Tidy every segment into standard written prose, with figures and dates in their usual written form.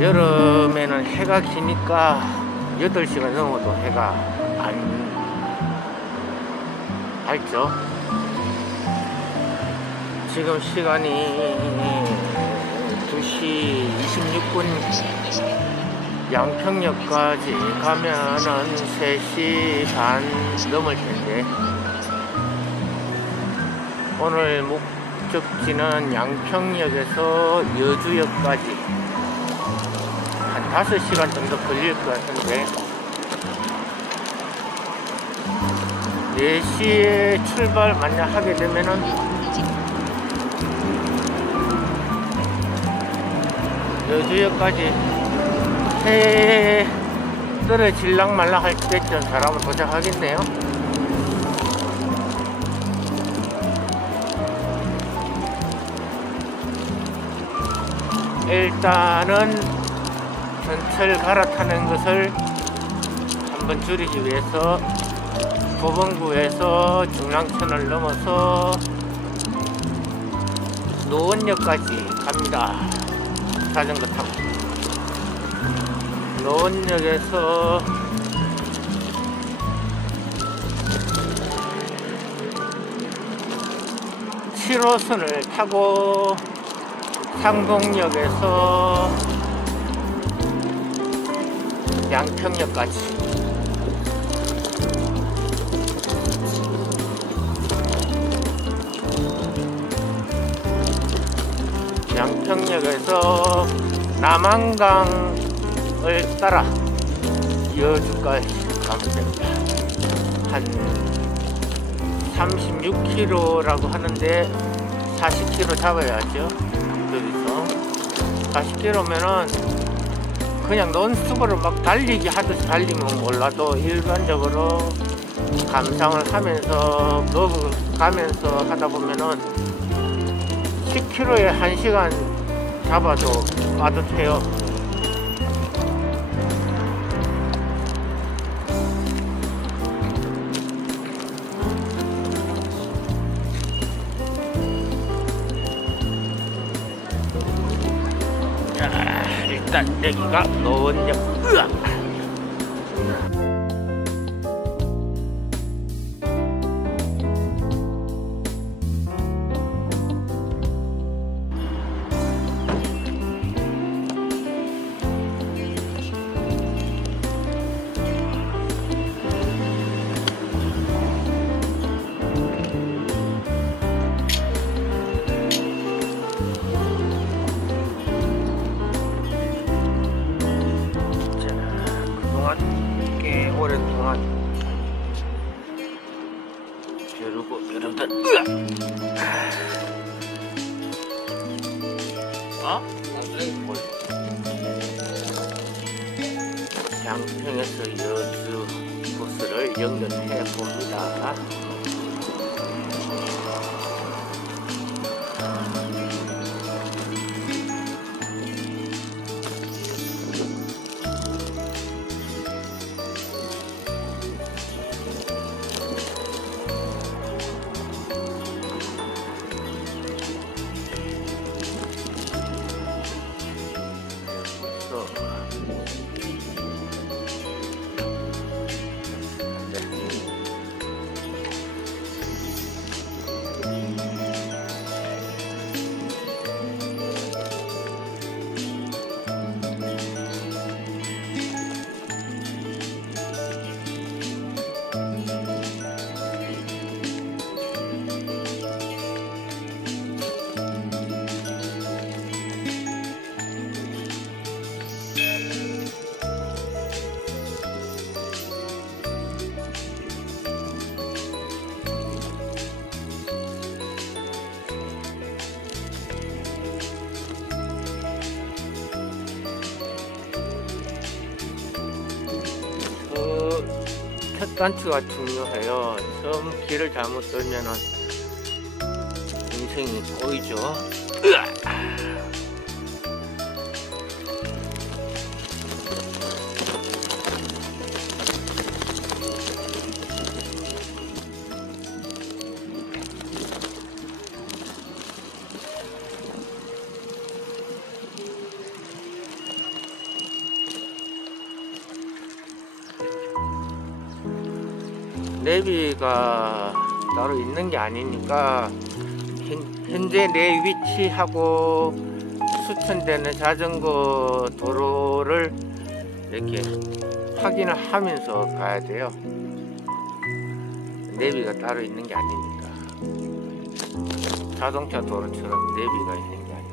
여름에는 해가 기니까 8시가 넘어도 해가 안 밝죠. 지금 시간이 2시 26분, 양평역까지 가면은 3시 반 넘을 텐데, 오늘 목적지는 양평역에서 여주역까지 한 5시간 정도 걸릴 것 같은데, 4시에 출발 만약 하게 되면은 여주역까지 해 떨어질랑 말랑 할 때쯤 사람은 도착하겠네요. 일단은 전철 갈아타는 것을 한번 줄이기 위해서 도봉구에서 중랑천을 넘어서 노원역까지 갑니다. 자전거 타고 노원역에서 (7호선을) 타고 상동역에서 양평역까지, 양평역에서 남한강을 따라 여주까지 가면 됩니다. 한 36km라고 하는데 40km 잡아야죠. 여기서 40km면은 그냥 논스톱으로 막 달리기 하듯이 달리면 몰라도 일반적으로 감상을 하면서 먹어가면서 하다 보면은 10km에 1시간 잡아도 빠듯해요. 딸내기가 넣었냐. 으악! 꽤 오랫동안 벼르던 양평에서 여주 코스를 연결해 봅니다. 첫 단추가 중요해요. 처음 길을 잘못 들면은 인생이 꼬이죠. 내비가 따로 있는 게 아니니까 현재 내 위치하고 추천되는 자전거 도로를 이렇게 확인을 하면서 가야 돼요. 내비가 따로 있는 게 아니니까. 자동차 도로처럼 내비가 있는 게 아니니까.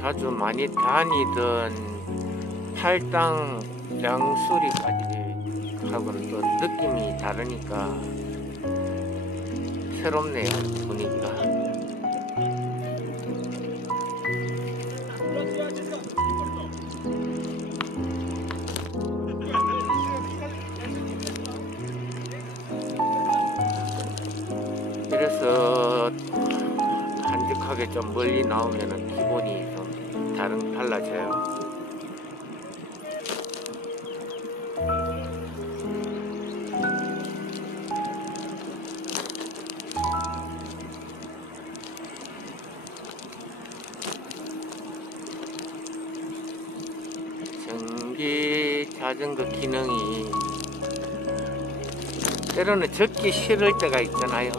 자주 많이 다니던 팔당 양수리까지 하고는 또 느낌이 다르니까 새롭네요, 분위기가. 그래서 한적하게 좀 멀리 나오면은 기분이 좀 달라져요. 전기 자전거 기능이 때로는 적기 싫을 때가 있잖아요.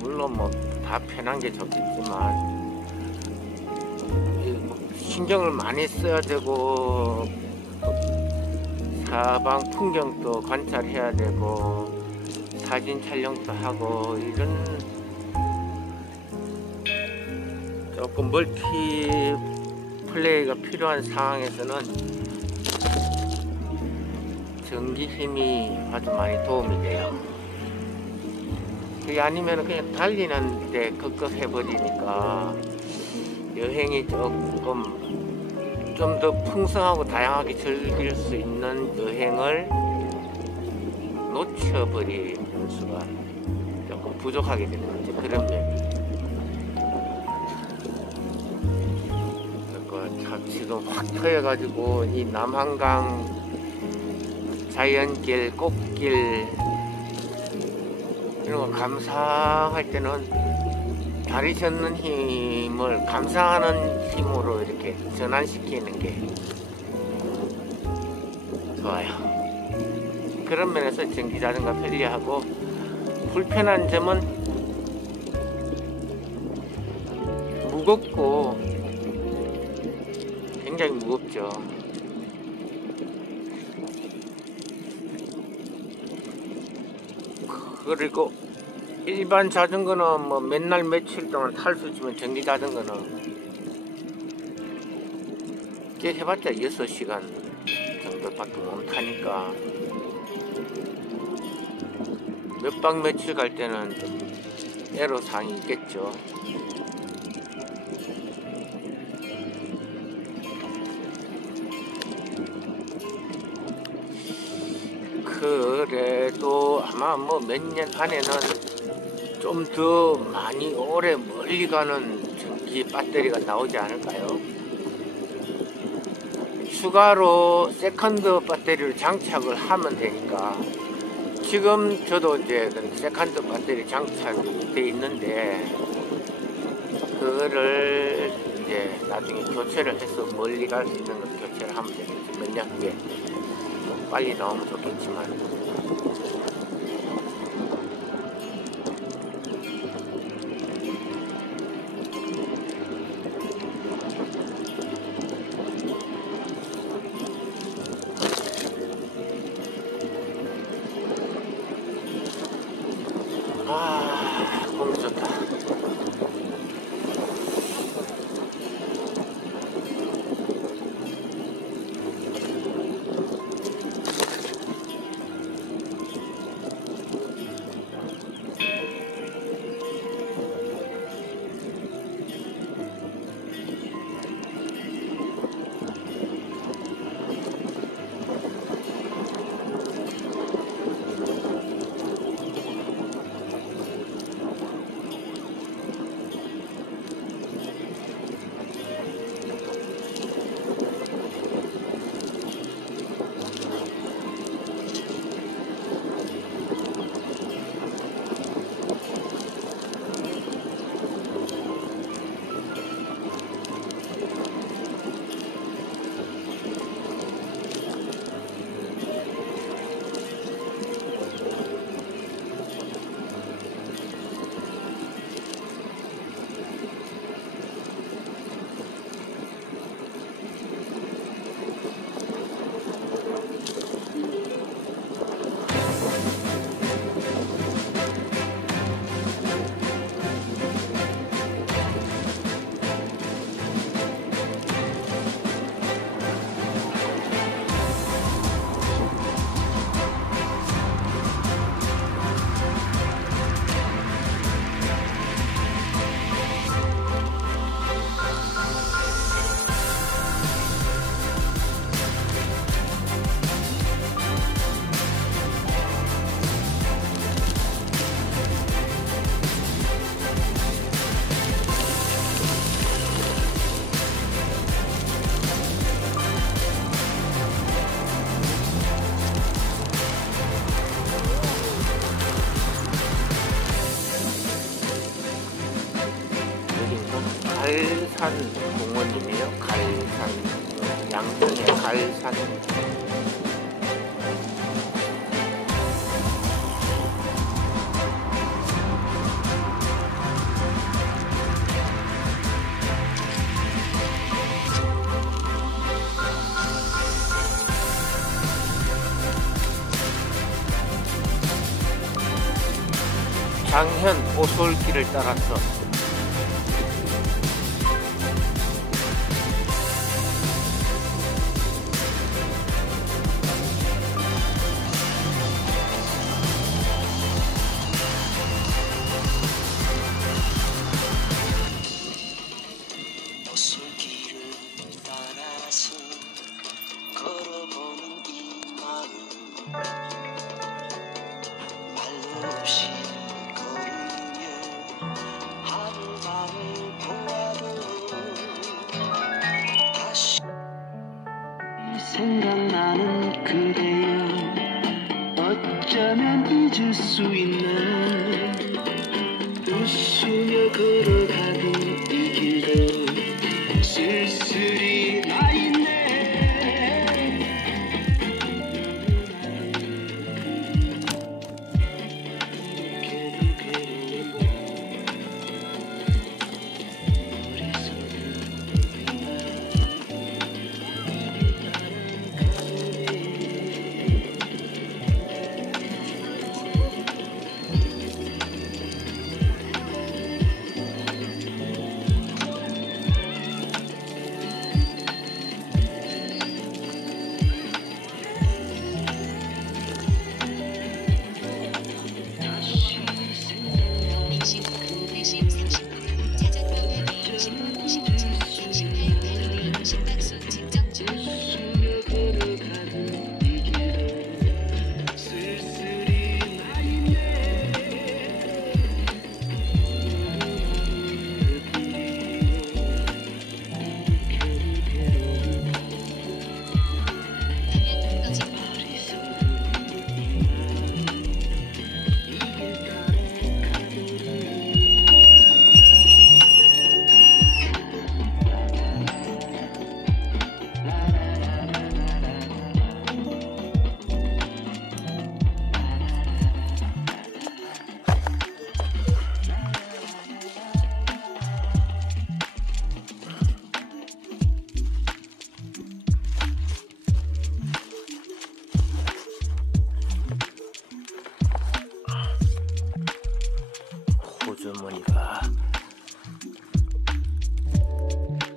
물론 뭐 다 편한 게 좋겠지만 신경을 많이 써야 되고 사방 풍경도 관찰해야 되고 사진 촬영도 하고 이런 조금 멀티 플레이가 필요한 상황에서는 전기 힘이 아주 많이 도움이 돼요. 그게 아니면 그냥 달리는데 급급해 버리니까 여행이 조금 좀 더 풍성하고 다양하게 즐길 수 있는 여행을 놓쳐버리는 수가 조금 부족하게 되는 거죠. 그런 면이. 지금 확 트여가지고 이 남한강 자연길, 꽃길 이런 거 감상할 때는 다리 젓는 힘을 감상하는 힘으로 이렇게 전환시키는 게 좋아요. 그런 면에서 전기자전거 편리하고, 불편한 점은 무겁고 굉장히 무겁죠. 그리고 일반 자전거는 뭐 맨날 며칠 동안 탈 수 있지만 전기자전거는 꽤 해봤자 6시간 정도밖에 못 타니까 몇 박 며칠 갈 때는 좀 애로사항이 있겠죠. 그래도 아마 뭐 몇 년 안에는 좀 더 많이 오래 멀리 가는 전기 배터리가 나오지 않을까요? 추가로 세컨드 배터리를 장착을 하면 되니까, 지금 저도 이제 세컨드 배터리 장착이 돼 있는데 그거를 이제 나중에 교체를 해서 멀리 갈 수 있는 걸 교체를 하면 되겠지. 몇 년 후에 빨리 나오면 좋겠지만. 너무 좋다. 갈산 공원이네요. 갈산, 양동의 갈산. 장현 오솔길을 따라서 말로 없이 걸으며 그대여 어쩌면 잊을 수 있나 웃으며 걸어가던 이 길도 쓸쓸히 나 있네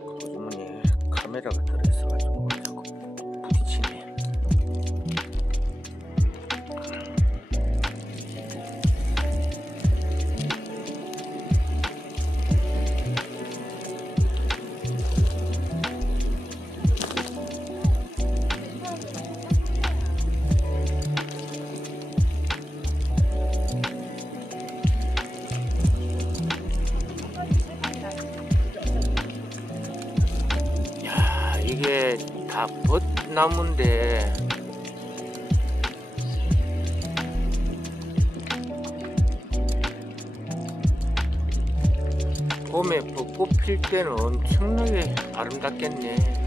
호주머니에 카메라가 들어있어가지고 자꾸 부딪히네. 이게 다 벚나무인데 봄에 벚꽃 필 때는 엄청나게 아름답겠네.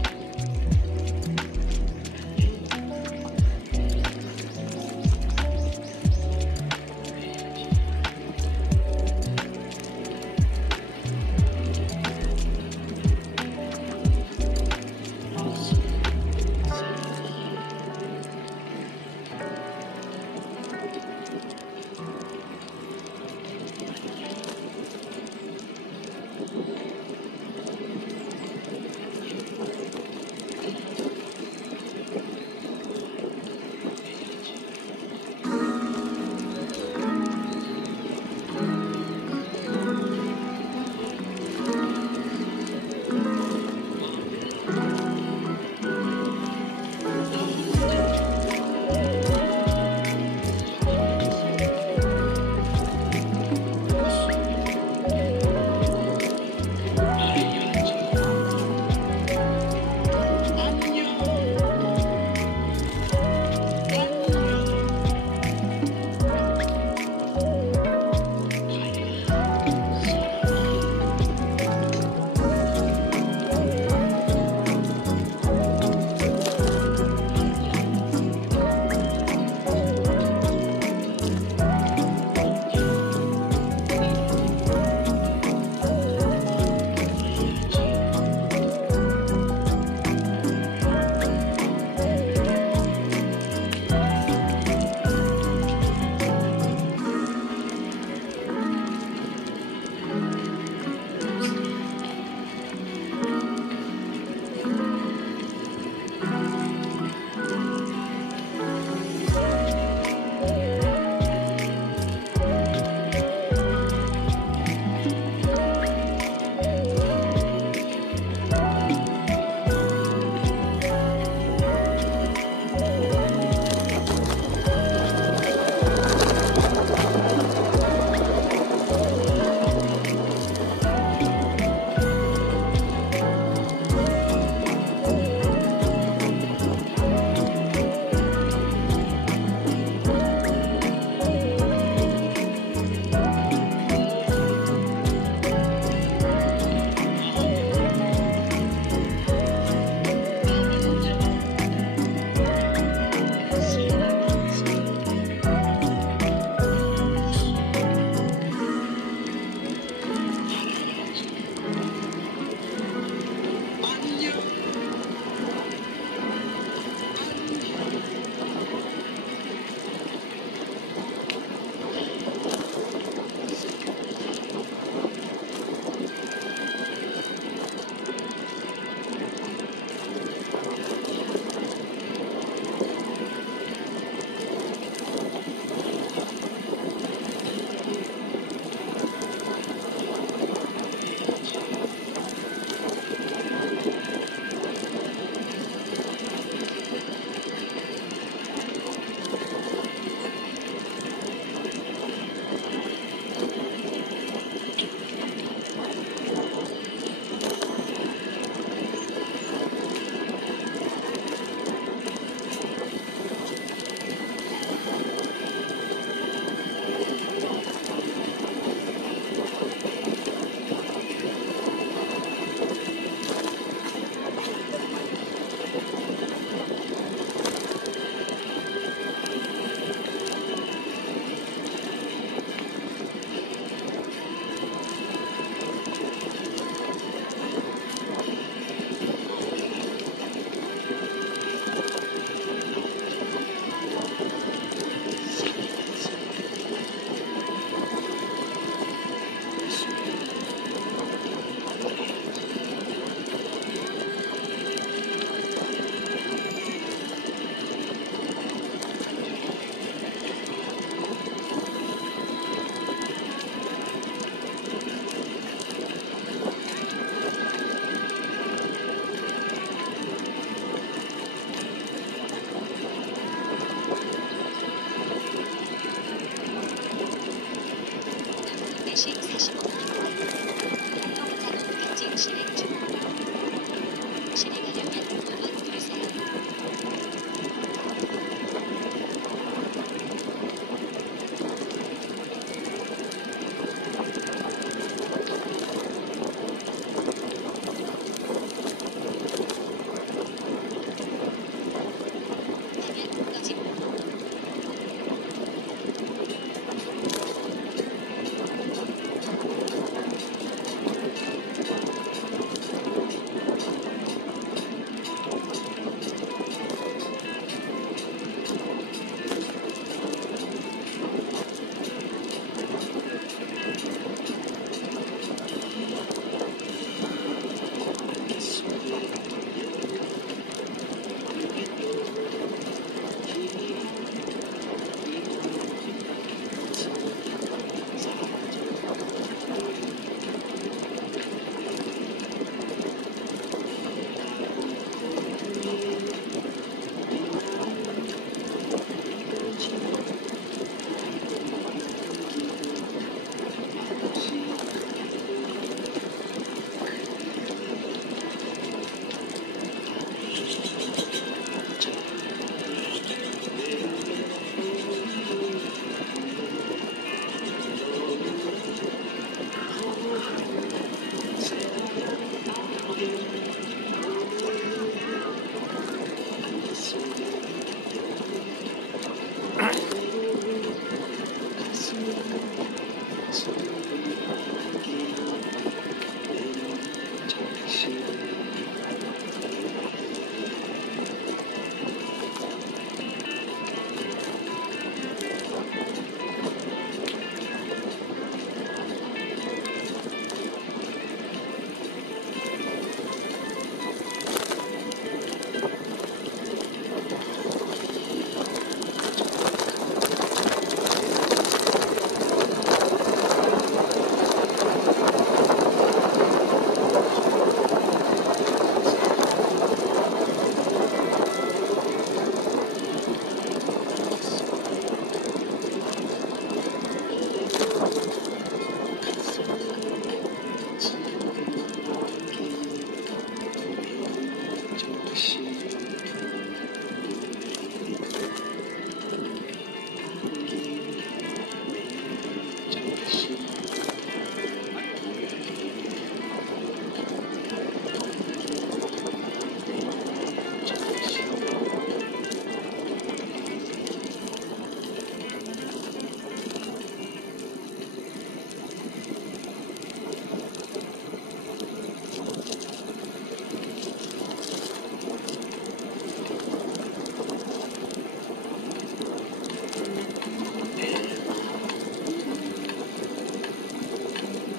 4시 45분 자동 탑재 실행 중. 실행하려면 5번 누르세요.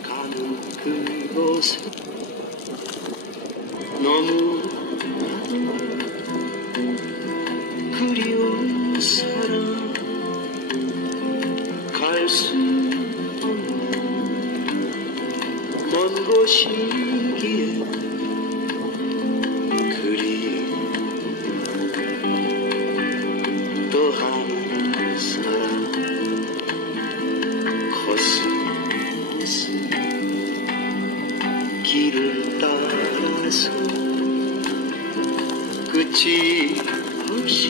화면 꺼짐. 그곳에 너무 그리운 사람 갈 수 먼 곳이기에 그리 또 한 사람 거스거스 길을 따라서 끝이 없이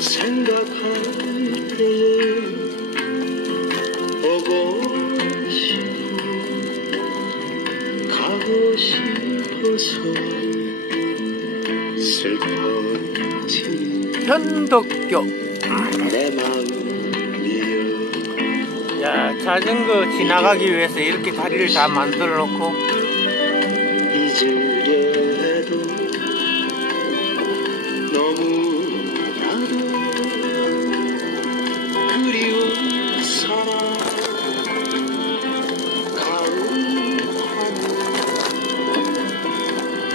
생각할 때에 오고 싶어 가고 싶어서 슬퍼지는 현덕교. 내 마음이여. 야, 자전거 지나가기 위해서 이렇게 다리를 다 만들어 놓고 잊으려 해도 너무나도 그리운 사람 가을 하늘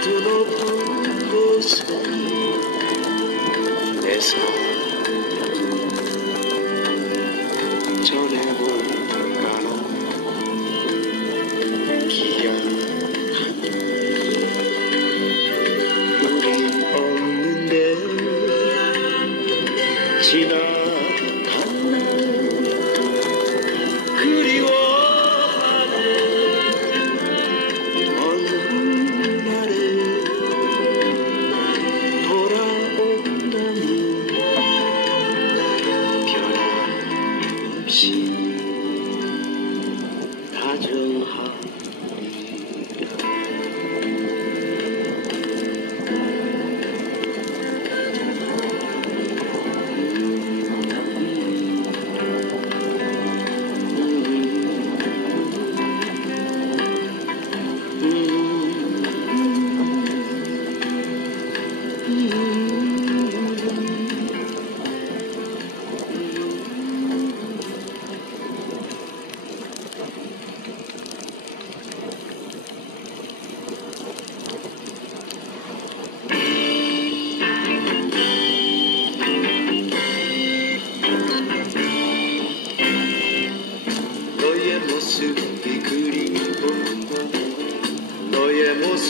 드높은 곳에 내 사랑 전해볼까나 기억하는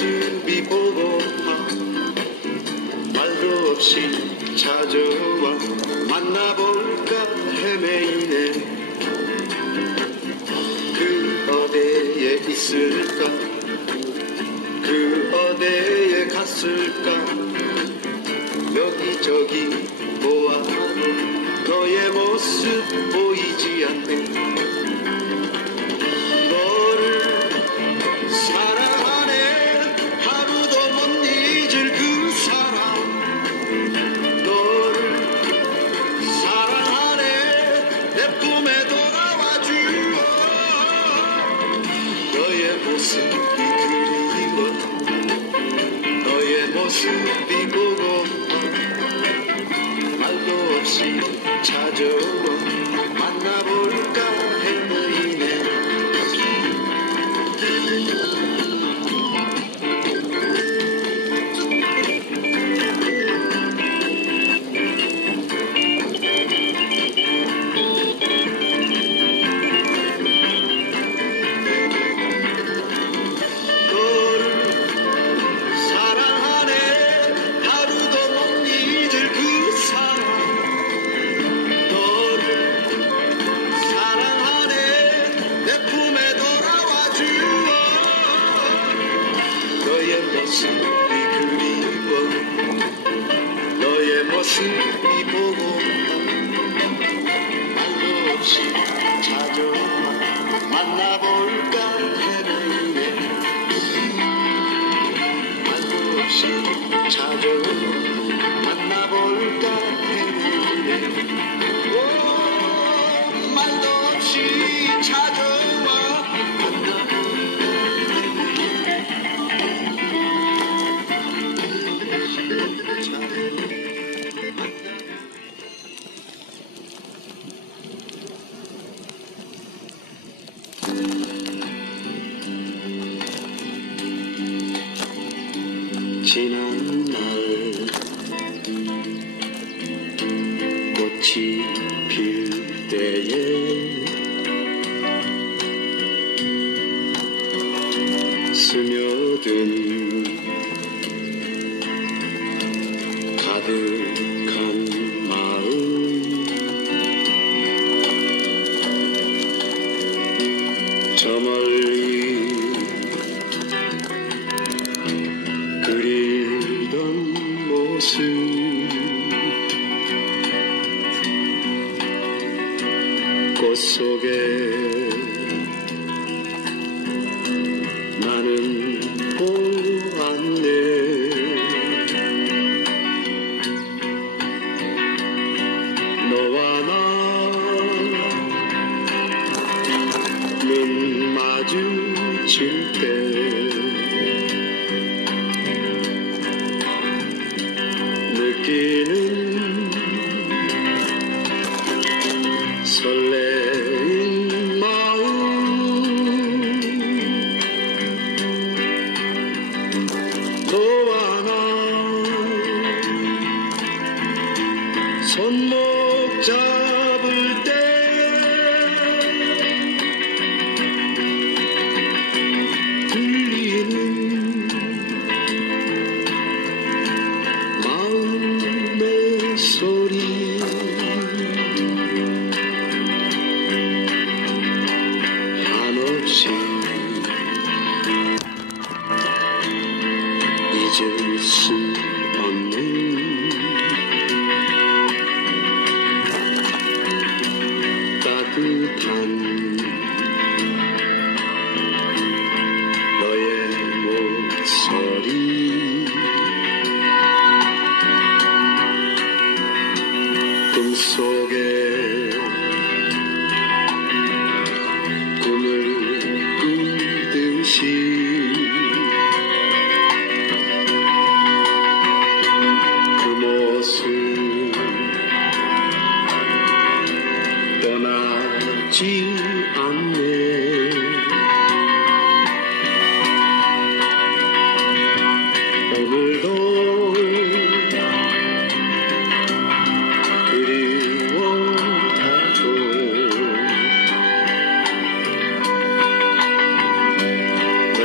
모습이 보고파 말도 없이 찾아와 만나볼까 헤매이네. 그 어디에 있을까 그 어디에 갔을까 여기저기 보아도 너의 모습 보이지 않네. 너를 사랑하네 하루도 못 잊을 그 사람. 너를 사랑하네 내 품에 돌아와 주어. 너의 모습이 그리워 너의 모습이 보고 말도 없이 찾아와 만나볼까 헤매이네. 모습이 보고 말도 없이 찾아와 만나볼까 헤매네. 말도 없이 찾아와 만나볼까 헤매네. 오, 말도 없이 찾아와 만나볼까 지난날 꽃이 필 때에 스며든 가득한 마음. 저 멀리 그리던 모습 꽃 속에 나는 보았네. 너와 나는 마주칠 때 느끼는 설레인 마음. 너와 나 손목 잡을 때 들리는 마음의 소리. 한없이 잊을 수 없는 따뜻한 너의 목소리. 꿈속에 꿈을 꾸듯이 그 모습 떠나지 않네. 오늘도 그리워하고 내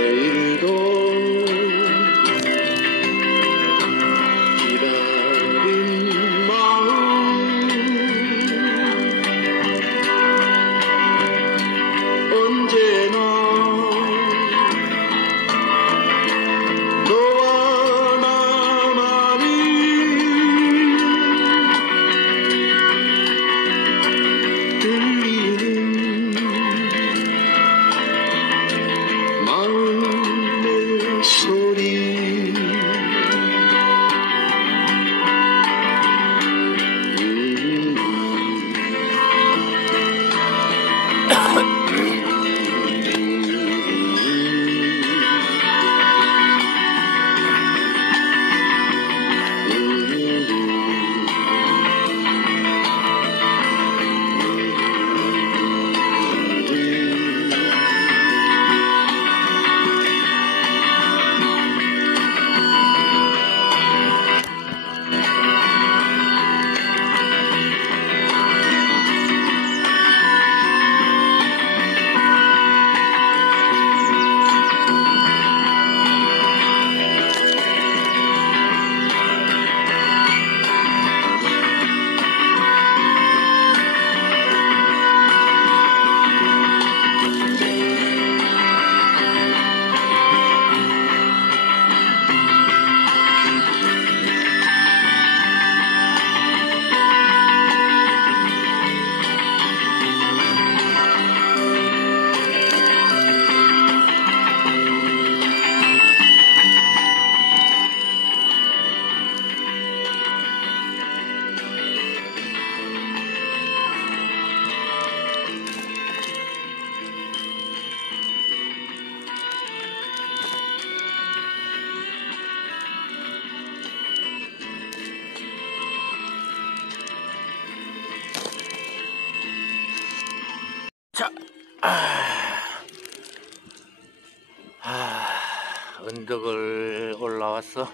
언덕을 올라와서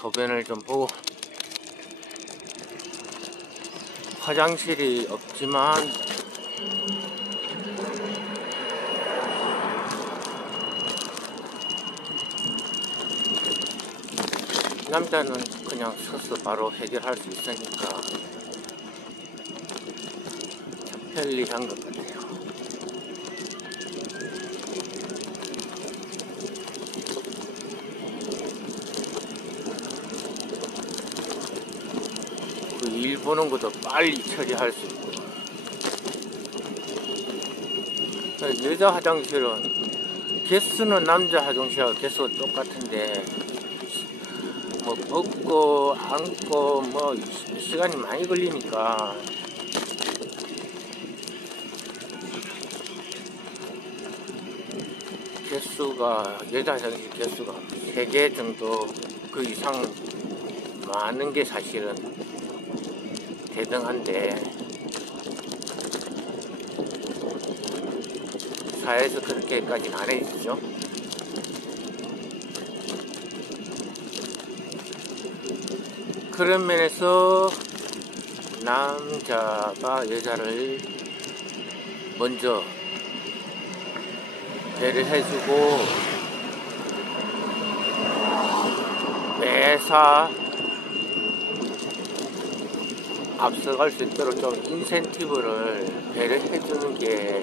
소변을 좀 보고, 화장실이 없지만 남자는 그냥 서서 바로 해결할 수 있으니까 참 편리한 것 같아요. 그 일 보는 것도 빨리 처리할 수 있고. 여자 화장실은 개수는 남자 화장실하고 개수가 똑같은데 뭐 벗고 앉고 뭐 시간이 많이 걸리니까 개수가, 여자 화장실 개수가 3개 정도 그 이상 많은 게 사실은 대등한데, 사회에서 그렇게까지는 안 해주죠. 그런 면에서 남자가 여자를 먼저 배려해주고 매사 앞서갈 수 있도록 좀 인센티브를 배려해주는 게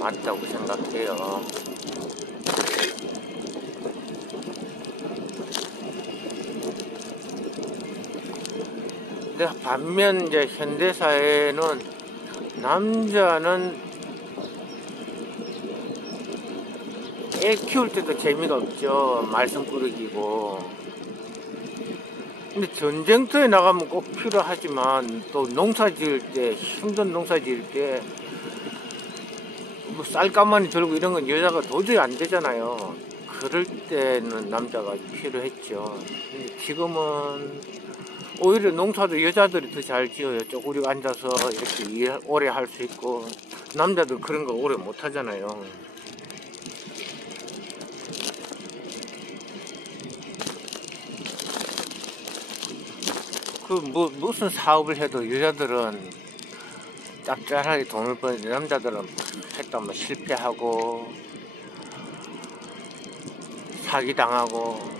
맞다고 생각해요. 근데 반면 이제 현대사회는 남자는 애 키울 때도 재미가 없죠. 말썽꾸러기고. 근데 전쟁터에 나가면 꼭 필요하지만, 또 농사 지을 때, 힘든 농사 지을 때 뭐 쌀가마니 들고 이런 건 여자가 도저히 안 되잖아요. 그럴 때는 남자가 필요했죠. 근데 지금은 오히려 농사도 여자들이 더 잘 지어요. 쪼그리고 앉아서 이렇게 일 오래 할 수 있고, 남자들 그런 거 오래 못 하잖아요. 무슨 사업을 해도 여자들은 짭짤하게 돈을 버는데, 남자들은 했다면 실패하고 사기당하고.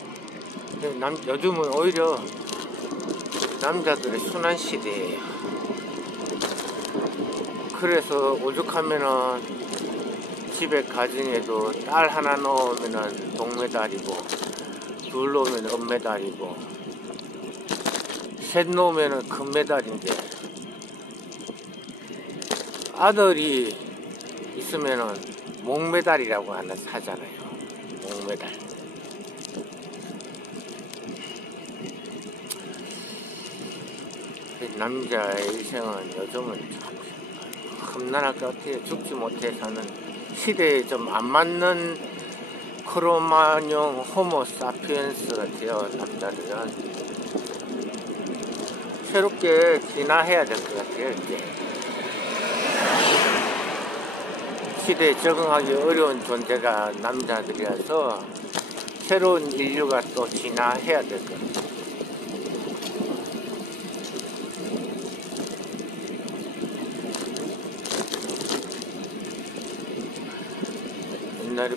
요즘은 오히려 남자들의 순환 시대예요. 그래서 오죽하면은 집에 가정에도 딸 하나 놓으면은 동메달이고, 둘 놓으면 은메달이고, 셋 놓으면은 금메달인데, 아들이 있으면은 목메달이라고 하나 사잖아요. 목메달. 남자의 인생은 요즘은 참 험난할 것 같아요. 죽지 못해 사는 시대에 좀 안 맞는 크로마뇽 호모 사피엔스 같아요. 남자들은 새롭게 진화해야 될 것 같아요. 이제 시대에 적응하기 어려운 존재가 남자들이라서 새로운 인류가 또 진화해야 될 것 같아요. 옛날에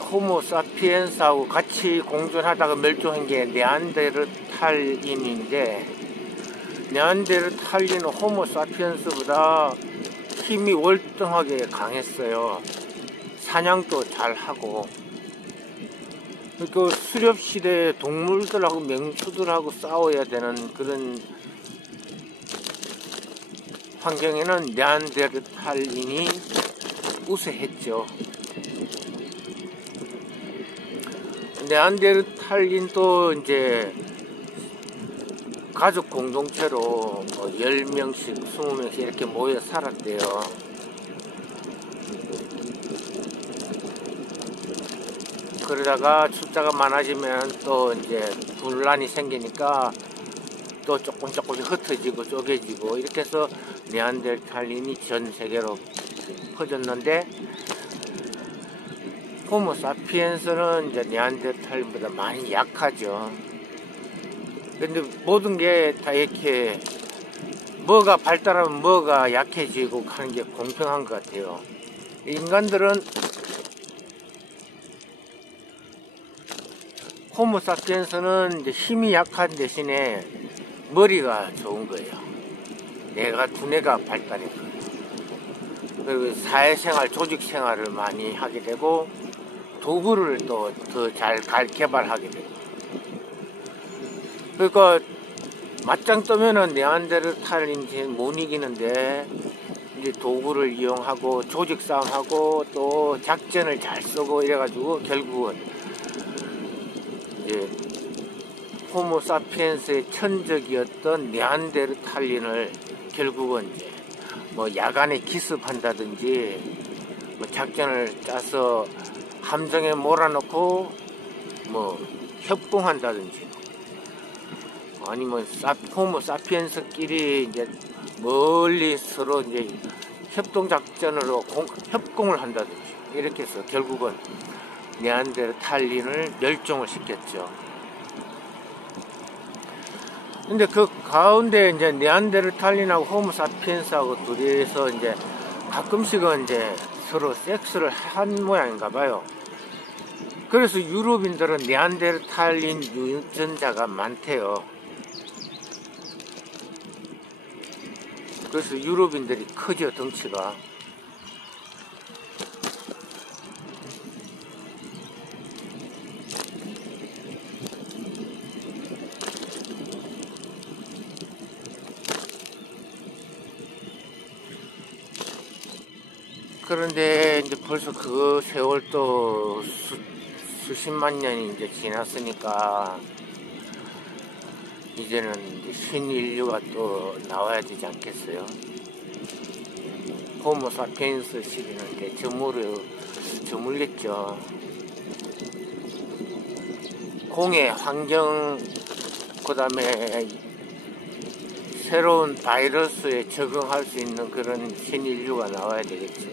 호모 사피엔스하고 같이 공존하다가 멸종한 게 네안데르탈인인데, 네안데르탈인은 호모 사피엔스보다 힘이 월등하게 강했어요. 사냥도 잘하고. 그 수렵시대에 동물들하고 맹수들하고 싸워야 되는 그런 환경에는 네안데르탈인이 우세했죠. 네안데르탈인도 이제 가족 공동체로 10명씩, 20명씩 이렇게 모여 살았대요. 그러다가 숫자가 많아지면 또 이제 분란이 생기니까 또 조금씩 흩어지고 쪼개지고, 이렇게 해서 네안데르탈인이 전 세계로 퍼졌는데, 호모 사피엔스는 이제 네안데르탈보다 많이 약하죠. 근데 모든 게 다 이렇게 뭐가 발달하면 뭐가 약해지고 하는 게 공평한 것 같아요. 인간들은 호모 사피엔스는 이제 힘이 약한 대신에 머리가 좋은 거예요. 두뇌가 발달했고, 그리고 사회생활, 조직생활을 많이 하게 되고 도구를 또 더 잘 개발하게 되고. 그러니까 맞짱 뜨면은 네안데르탈인지 못 이기는데 이제 도구를 이용하고 조직 싸움하고 또 작전을 잘 쓰고 이래가지고 결국은 이제 호모 사피엔스의 천적이었던 네안데르탈린을 결국은 이제 뭐 야간에 기습한다든지 뭐 작전을 짜서 함정에 몰아넣고 뭐 협공한다든지 아니면 호모 사피엔스끼리 이제 멀리 서로 이제 협동 작전으로 협공을 한다든지 이렇게 해서 결국은 네안데르탈린을 멸종을 시켰죠. 근데 그 가운데 이제 네안데르탈린하고 호모 사피엔스하고 둘이서 이제 가끔씩은 이제 서로 섹스를 한 모양인가 봐요. 그래서 유럽인들은 네안데르탈린 유전자가 많대요. 그래서 유럽인들이 크죠, 덩치가. 그런데 이제 벌써 그 세월도 수십만 년이 이제 지났으니까 이제는 신인류가 또 나와야 되지 않겠어요? 호모 사피엔스 시기는 이제 저물겠죠. 공해 환경, 그 다음에 새로운 바이러스에 적응할 수 있는 그런 신인류가 나와야 되겠죠.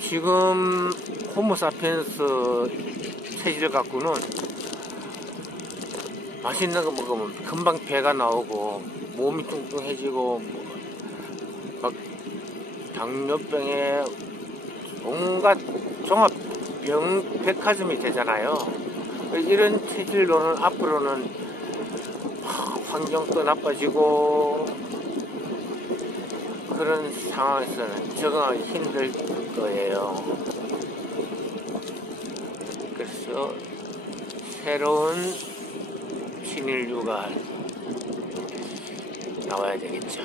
지금 호모 사피엔스 체질 갖고는 맛있는 거 먹으면 금방 배가 나오고 몸이 뚱뚱해지고 막 당뇨병에 온갖 종합병 백화점이 되잖아요. 이런 체질로는 앞으로는 환경도 나빠지고 그런 상황에서는 적응하기 힘들 거예요. 그래서 새로운 신인류가 나와야 되겠죠.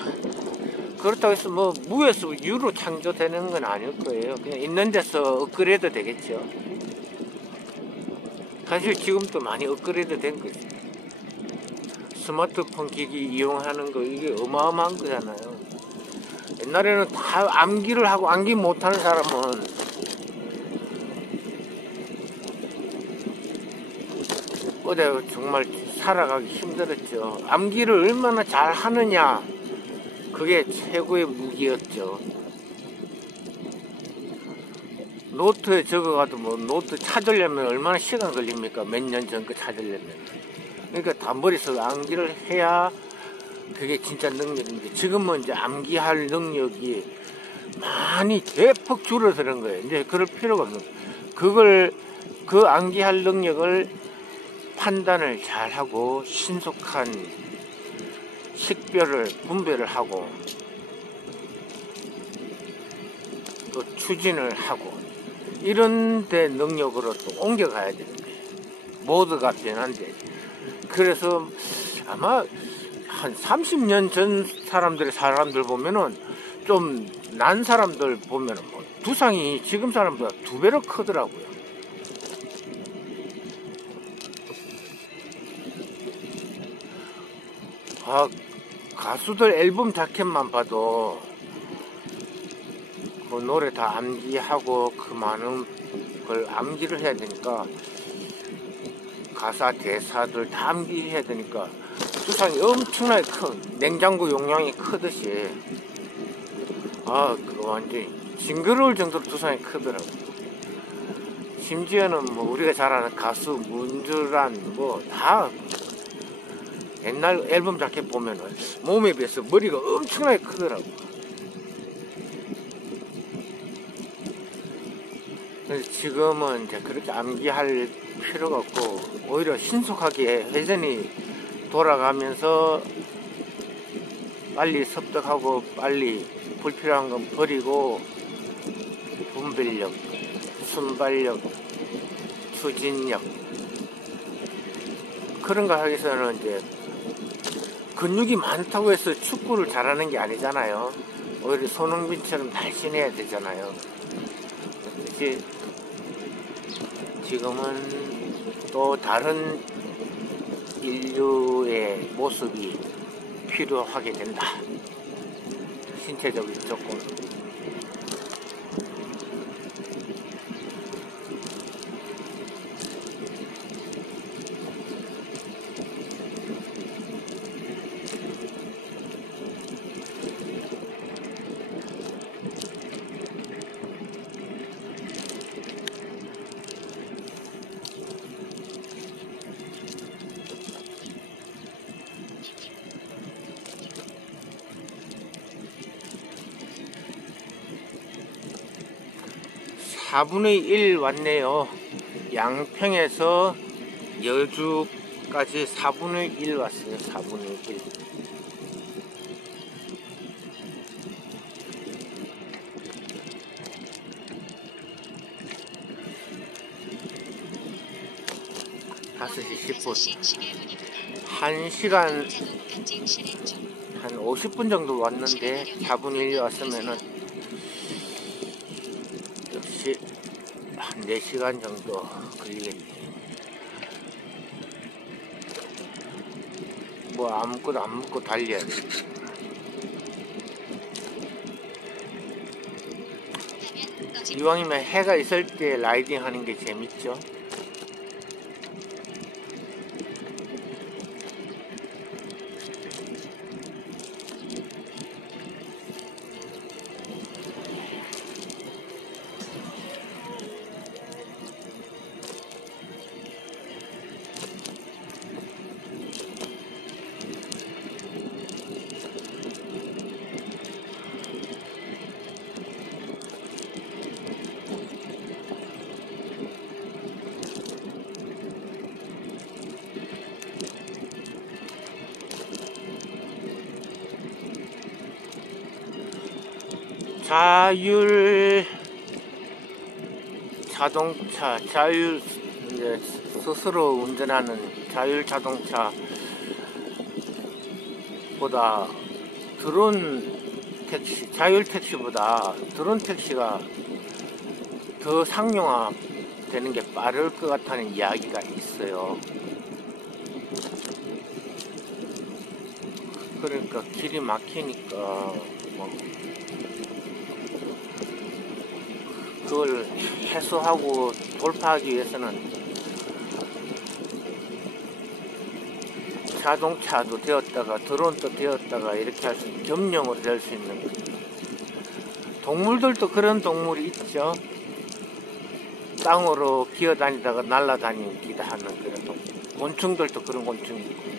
그렇다고 해서 뭐 무에서 유로 창조되는 건 아닐 거예요. 그냥 있는 데서 업그레이드 되겠죠. 사실 지금도 많이 업그레이드 된 거죠. 스마트폰 기기 이용하는 거 이게 어마어마한 거잖아요. 옛날에는 다 암기를 하고 암기 못하는 사람은 어제 정말 살아가기 힘들었죠. 암기를 얼마나 잘 하느냐, 그게 최고의 무기였죠. 노트에 적어가도 뭐 노트 찾으려면 얼마나 시간 걸립니까? 몇 년 전 거 찾으려면. 그러니까 다 머릿속에 암기를 해야 그게 진짜 능력인데, 지금은 이제 암기할 능력이 많이 대폭 줄어드는 거예요. 이제 그럴 필요가 없는 거예요. 그 암기할 능력을 판단을 잘 하고 신속한 식별을 분별을 하고 또 추진을 하고 이런 데 능력으로 또 옮겨가야 되는 거예요. 모두가 변한데. 그래서 아마 한 30년 전 사람들 보면은 좀 난 사람들 보면은 뭐 두상이 지금 사람보다 2배로 크더라고요. 가수들 앨범 자켓만 봐도 그 노래 다 암기하고 그 많은 걸 암기를 해야 되니까, 가사 대사들 다 암기해야 되니까 두상이 엄청나게 큰 냉장고 용량이 크듯이 그거 완전히 징그러울 정도로 두상이 크더라고. 심지어는 뭐 우리가 잘 아는 가수 문주란 뭐 다 옛날 앨범 자켓 보면은 몸에 비해서 머리가 엄청나게 크더라고. 그래서 지금은 이제 그렇게 암기할 필요가 없고 오히려 신속하게 회전이 돌아가면서 빨리 습득하고 빨리 불필요한 건 버리고 분별력, 순발력, 추진력 그런 거 하기 위해서는 이제 근육이 많다고 해서 축구를 잘하는 게 아니잖아요. 오히려 손흥민처럼 날씬해야 되잖아요. 그렇지? 지금은 또 다른 인류의 모습이 필요하게 된다. 신체적인 조건. 사 4분의 1 왔네요. 양평에서 여주까지 4분의 1 왔어요. 4분의 1. 다섯 시 10분. 1시간 한 50분 정도 왔는데 4분의 1 왔으면은 역시 한 4시간 정도 걸리겠네. 뭐 아무것도 안 먹고 달려야 돼. 이왕이면 해가 있을 때 라이딩 하는 게 재밌죠. 자율 자동차, 이제 스스로 운전하는 자율 자동차보다 드론 택시, 자율 택시보다 드론 택시가 더 상용화 되는 게 빠를 것 같다는 이야기가 있어요. 그러니까 길이 막히니까 뭐 그걸 해소하고 돌파하기 위해서는 자동차도 되었다가 드론도 되었다가 이렇게 할 수 있는, 점령으로 될 수 있는. 동물들도 그런 동물이 있죠. 땅으로 기어다니다가 날아다니기도 하는 그런 동물. 곤충들도 그런 곤충이 있고.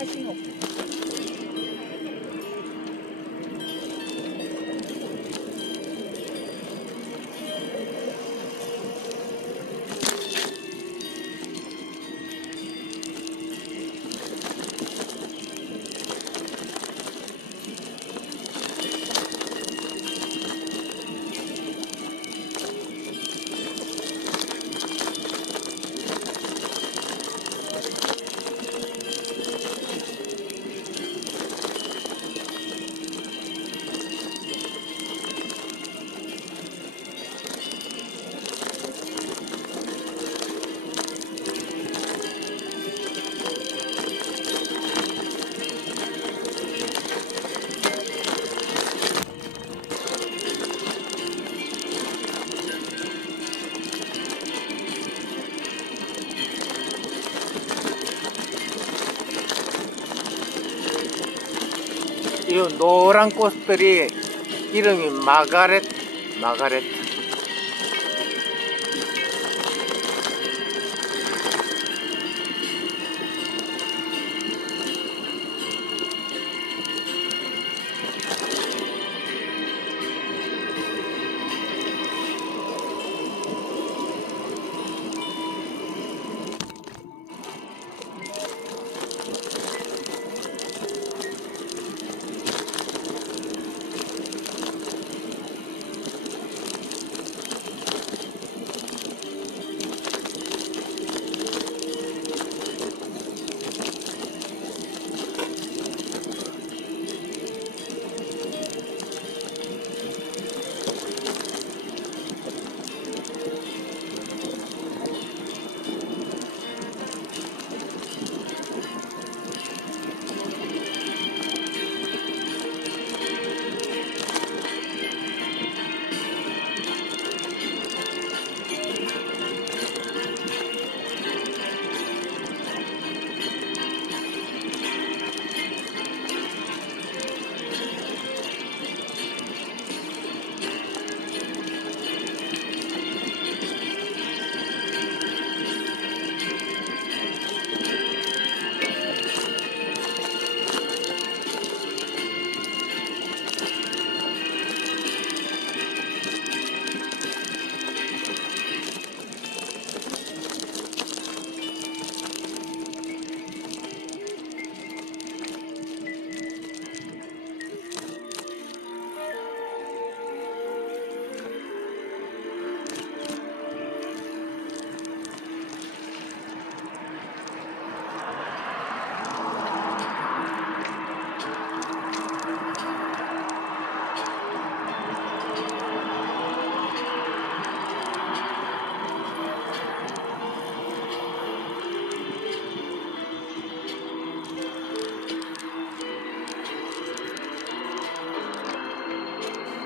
카시노. 이 노란 꽃들이 이름이 마가렛.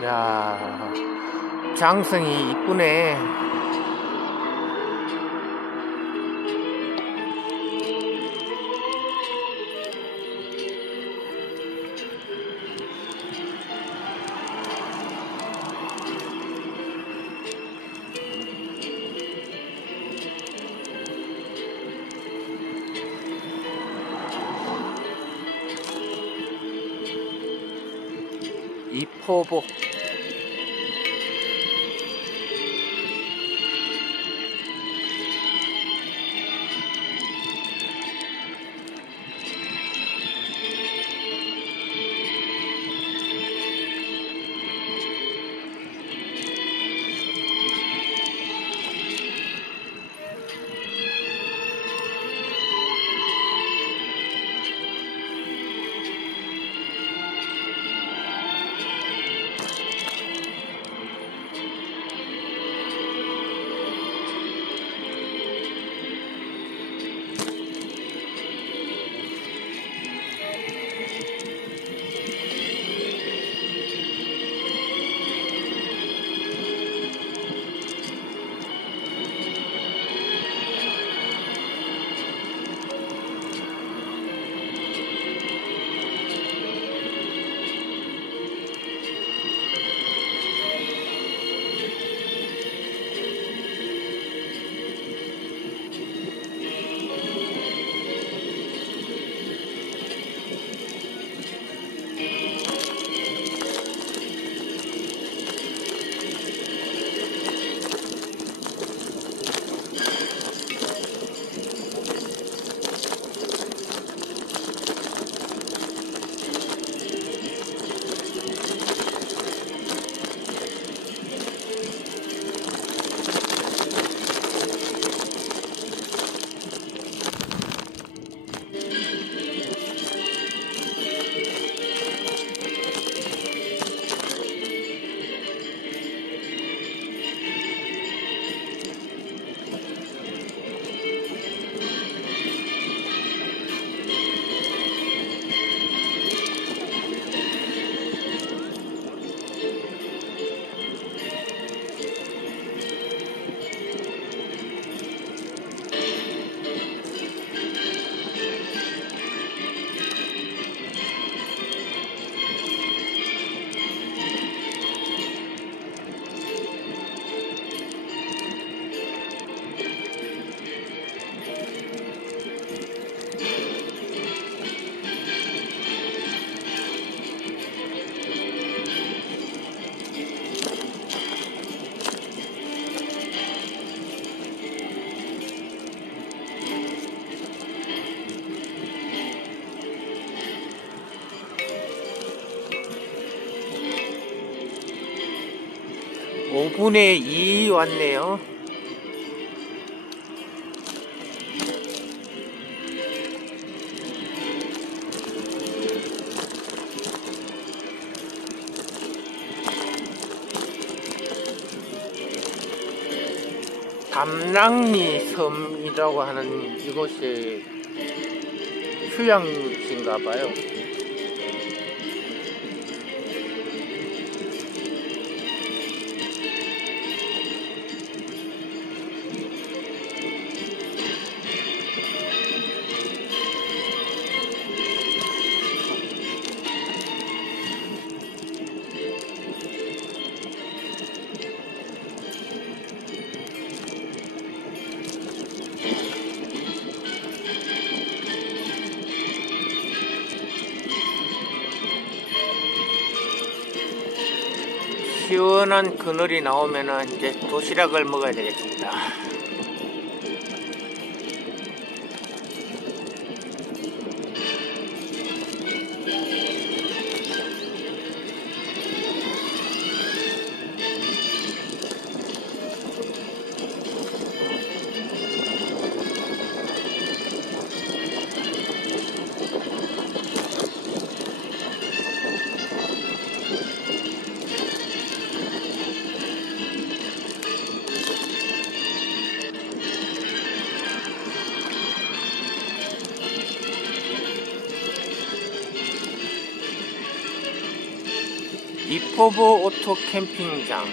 야, 장성이 이쁘네. 이포보. 5분의 2 왔네요. 담랑리 섬이라고 하는 이곳의 휴양지인가 봐요. 시원한 그늘이 나오면은 이제 도시락을 먹어야 되겠습니다. 이포보 오토 캠핑장.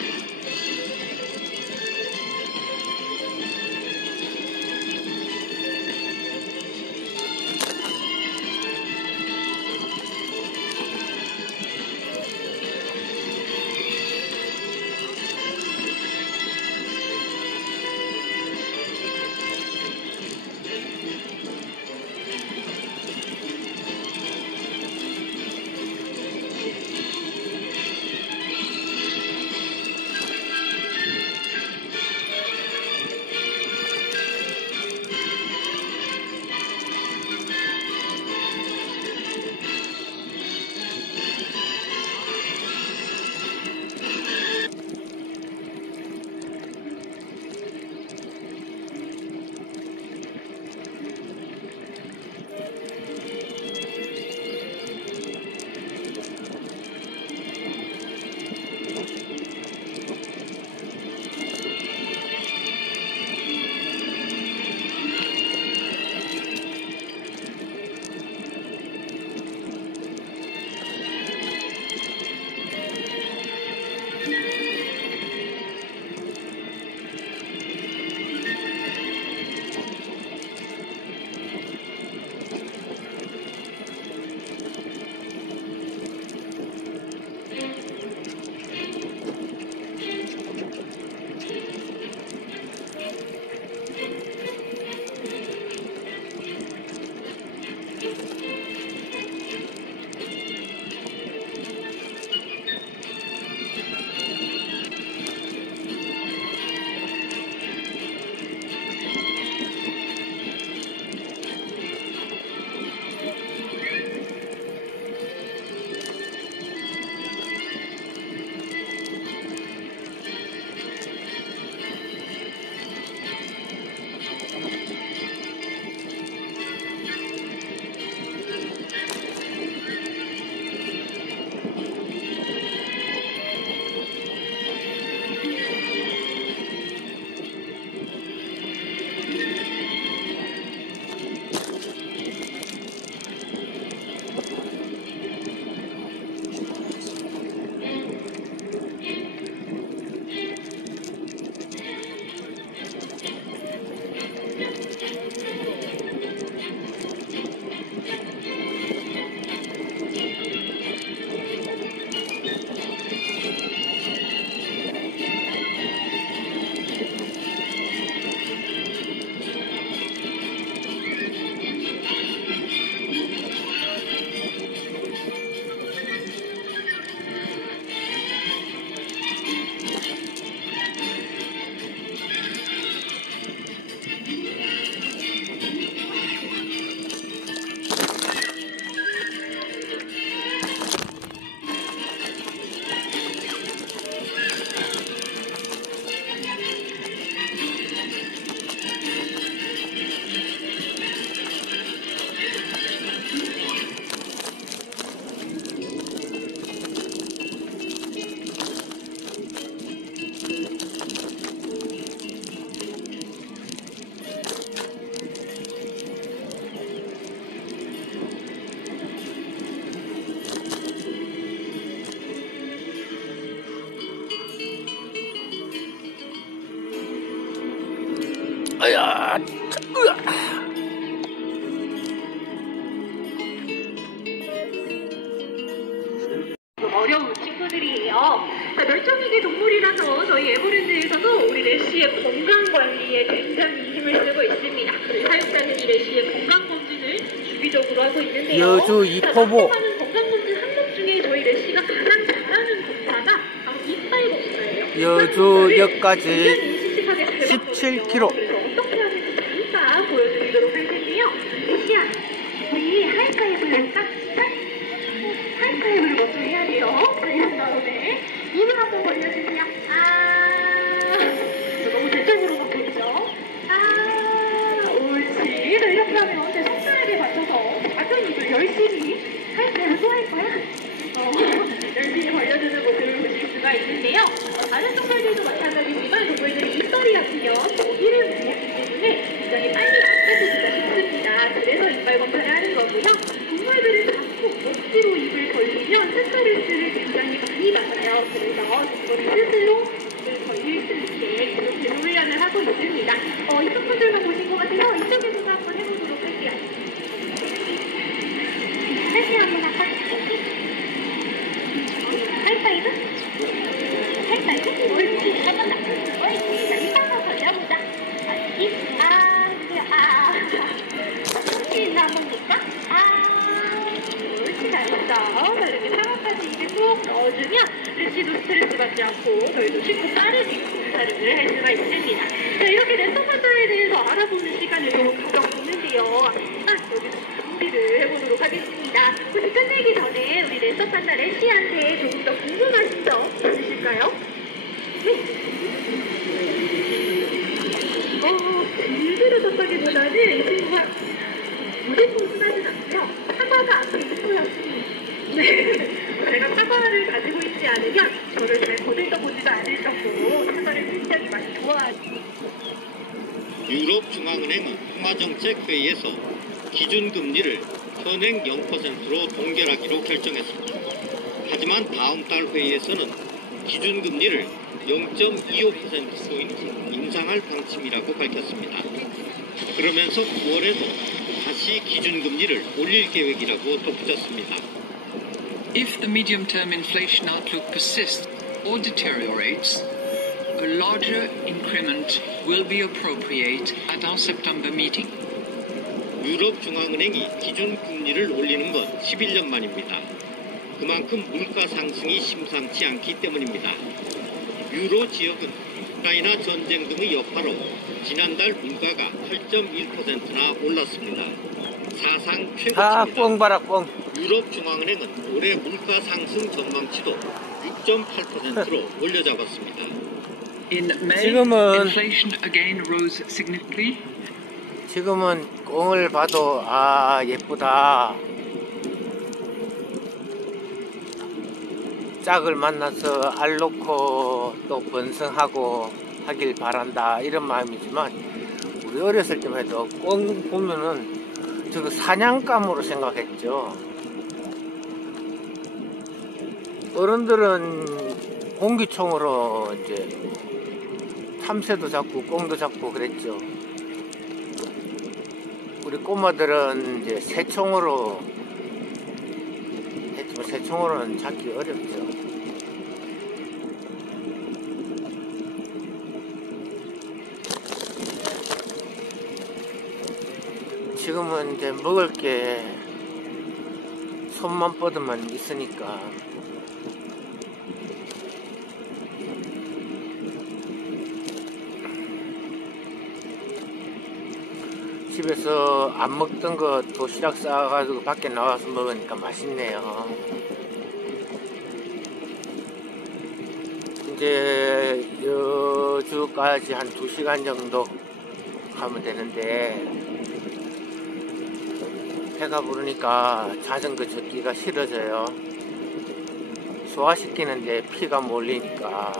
어려운 친구들이에요. 자, 멸종위기 동물이라서 저희 에버랜드에서도 우리 레시의 건강관리에 굉장히 힘을 쓰고 있습니다. 저희 사육자는 이 레시의 건강검진을 주기적으로 하고 있는데요. 여주 이포보. 많은 건강검진 항목 중에 저희 레시가 가장 잘하는 검사가 바로 이빨 검사예요. 여주역까지 17km. 그래서 어떻게 하는지 잠깐 보여드리도록 할 텐데요. 레시야, 우리 하이파이브를 할까? 하이파이브를 먼저 해야 돼요. 자, 이런 다음에 입을 한번 벌려주세요. 너무 대쪽으로만 보이죠? 옳지. 이렇게 하면 내 속도에 맞춰서 작은 입을 열심히 하이파이브 또 할 거야? 열심히 벌려주는 모습을 보실 수가 있는데요. 다른 동물들도 마찬가지지만 동물들이 이빨이 아프면 먹이를 못 먹기 때문에 굉장히 빨리 약해지기가 쉽습니다. 그래서 이빨 검사를 하는 거고요. 동물들을 자꾸 억지로 입을 벌리면 스트레스를 굉장히 많이 받아요. 그래서 동물이 스스로 입을 벌릴 수 있게 이렇게 훈련을 하고 있습니다. 이쪽 분들만 보신 것 같아요. 이쪽에서도 한번 해보도록 할게요. 다시 한번 할까? 하이파이브? 하이파이브? 옳지. 한번 더. 옳지. 자, 입 한번 벌려보자. 옳지. 한번 볼까? 옳지. 잘했어. 자, 이렇게 상어까지 입에 쏙 넣어주면 레시도 스트레스 받지 않고 저희도 쉽고 빠르게 검사를 할 수가 있습니다. 자, 이렇게 랜덤 판다에 대해서 알아보는 시간을 좀 가져보는데요. 여기서 준비를 해보도록 하겠습니다. 혹시 끝내기 전에 우리 랜덤 판다 레시한테 조금 더 궁금하신 점 있으실까요? 네? 길들여 졌다기보다는 이 친구가 무대풍 순하진 않고요. 사과가 앞에 있고요. 네. 제가 사과를 가지고 있지 않으면 저를 잘 거들떠보지도 않을 정도로 사과를 굉장히 많이 좋아하죠. 유럽중앙은행은 통화정책회의에서 기준금리를 현행 0%로 동결하기로 결정했습니다. 하지만 다음 달 회의에서는 기준금리를 0.25%포인트 인상할 방침이라고 밝혔습니다. 그러면서 9월에도 다시 기준금리를 올릴 계획이라고 덧붙였습니다. If the medium-term inflation outlook persists or deteriorates, a larger increment will be appropriate at our September meeting. 유럽중앙은행이 기준금리를 올리는 건 11년 만입니다. 그만큼 물가 상승이 심상치 않기 때문입니다. 유로 지역은 우크라이나 전쟁 등의 여파로 지난달 물가가 8.1%나 올랐습니다. 사상 최고치입니다. 꽁 봐라, 꽁. 유럽중앙은행은 올해 물가 상승 전망치도 6.8%로 올려잡았습니다. In May, 지금은 inflation again rose significantly. 지금은 꽁을 봐도 예쁘다. 짝을 만나서 알 놓고 또 번성하고 하길 바란다 이런 마음이지만 우리 어렸을 때만 해도 꽁 보면은 저거 사냥감으로 생각했죠. 어른들은 공기총으로 이제 참새도 잡고 꽁도 잡고 그랬죠. 우리 꼬마들은 이제 새총으로 했지만 새총으로는 잡기 어렵죠. 지금은 이제 먹을 게 손만 뻗으면 있으니까 집에서 안 먹던 거 도시락 싸가지고 밖에 나와서 먹으니까 맛있네요. 이제 여주까지 한 2시간 정도 가면 되는데 배가 부르니까 자전거 젓기가 싫어져요. 소화시키는데 피가 몰리니까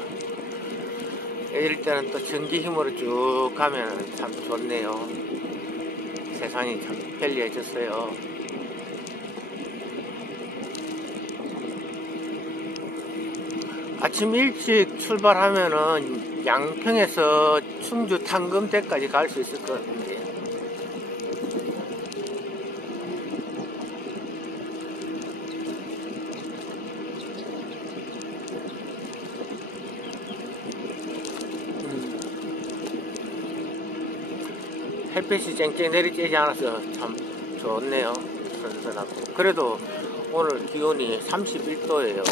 이럴 때는 또 전기 힘으로 쭉 가면 참 좋네요. 세상이 참 편리해졌어요. 아침 일찍 출발하면은 양평에서 충주 탕금대까지 갈 수 있을 것 같은데. 햇빛이 쨍쨍 내리쬐지 않아서 참 좋네요. 선선하고. 그래도 오늘 기온이 31도예요.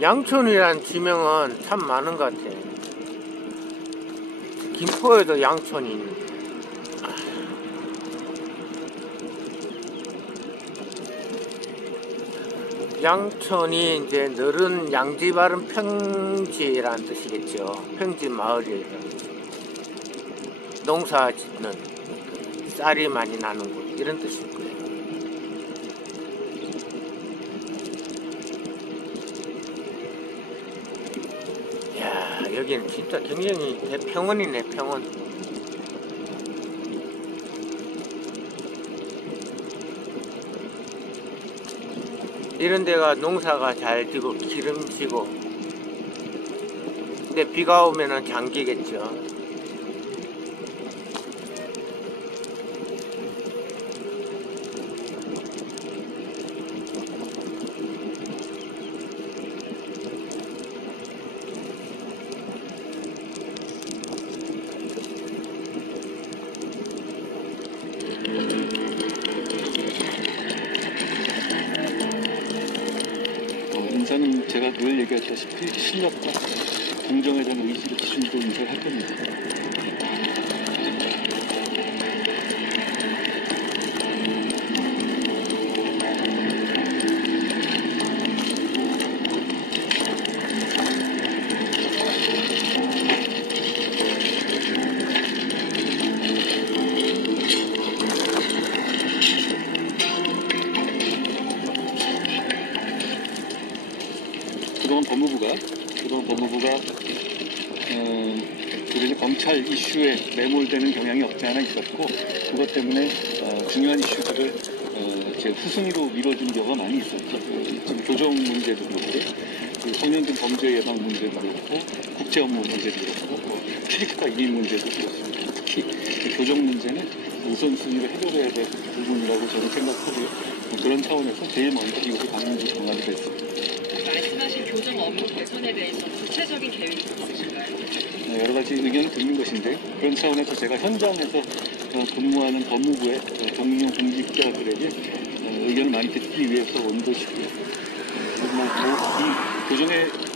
양촌이란 지명은 참 많은 것 같아. 김포에도 양촌이 있는데. 양촌이 이제 너른 양지 바른 평지라는 뜻이겠죠. 평지 마을이에요. 농사 짓는 쌀이 많이 나는 곳 이런 뜻일 거예요. 이야, 여기는 진짜 굉장히 평원이네. 평원. 이런 데가 농사가 잘 지고 기름지고, 근데 비가 오면은 잠기겠죠. 인사는 제가 늘 얘기하다시피 실력과 공정에 대한 의지를 기준으로 인사를 할 겁니다. 그동안 법무부가 우리 검찰 이슈에 매몰되는 경향이 없지 않아 있었고, 그것 때문에 중요한 이슈들을 제 후순위로 밀어준 경우가 많이 있었죠. 지금 교정 문제도 그렇고, 성년들 범죄 예방 문제도 그렇고, 국제 업무 문제도 그렇고, 출입국가 이민 문제도 그렇습니다. 특히 교정 문제는 우선순위로 해결해야 될 부분이라고 저는 생각하고요. 그런 차원에서 제일 먼저 이것을 방문으로 정하게 됐습니다. 말씀하신 교정 업무 개선에 대해서 구체적인 계획이 있으신가요? 여러 가지 의견을 듣는 것인데, 그런 차원에서 제가 현장에서 근무하는 법무부의 경영 공직자들에게 의견을 많이 듣기 위해서 온 것이고요. 이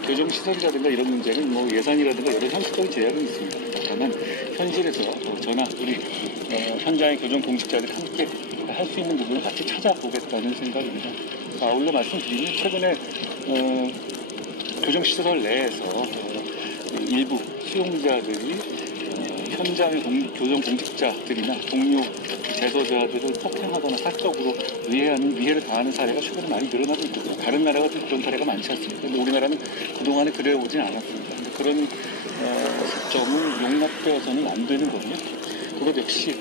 교정 시설이라든가 이런 문제는 예산이라든가 여러 형식적인 제약은 있습니다. 다만 현실에서 저나 우리 현장의 교정 공직자들이 함께 할 수 있는 부분을 같이 찾아보겠다는 생각입니다. 아울러 말씀드리면 최근에 교정시설 내에서 일부 수용자들이 현장의 교정 공직자들이나 동료 재소자들을 폭행하거나 사적으로 위해를 당하는 사례가 최근에 많이 늘어나고 있거든요. 다른 나라가 그런 사례가 많지 않습니다. 근데 우리나라는 그동안에 그래 오진 않았습니다. 그런 점은 용납되어서는 안 되는 거고요. 그것 역시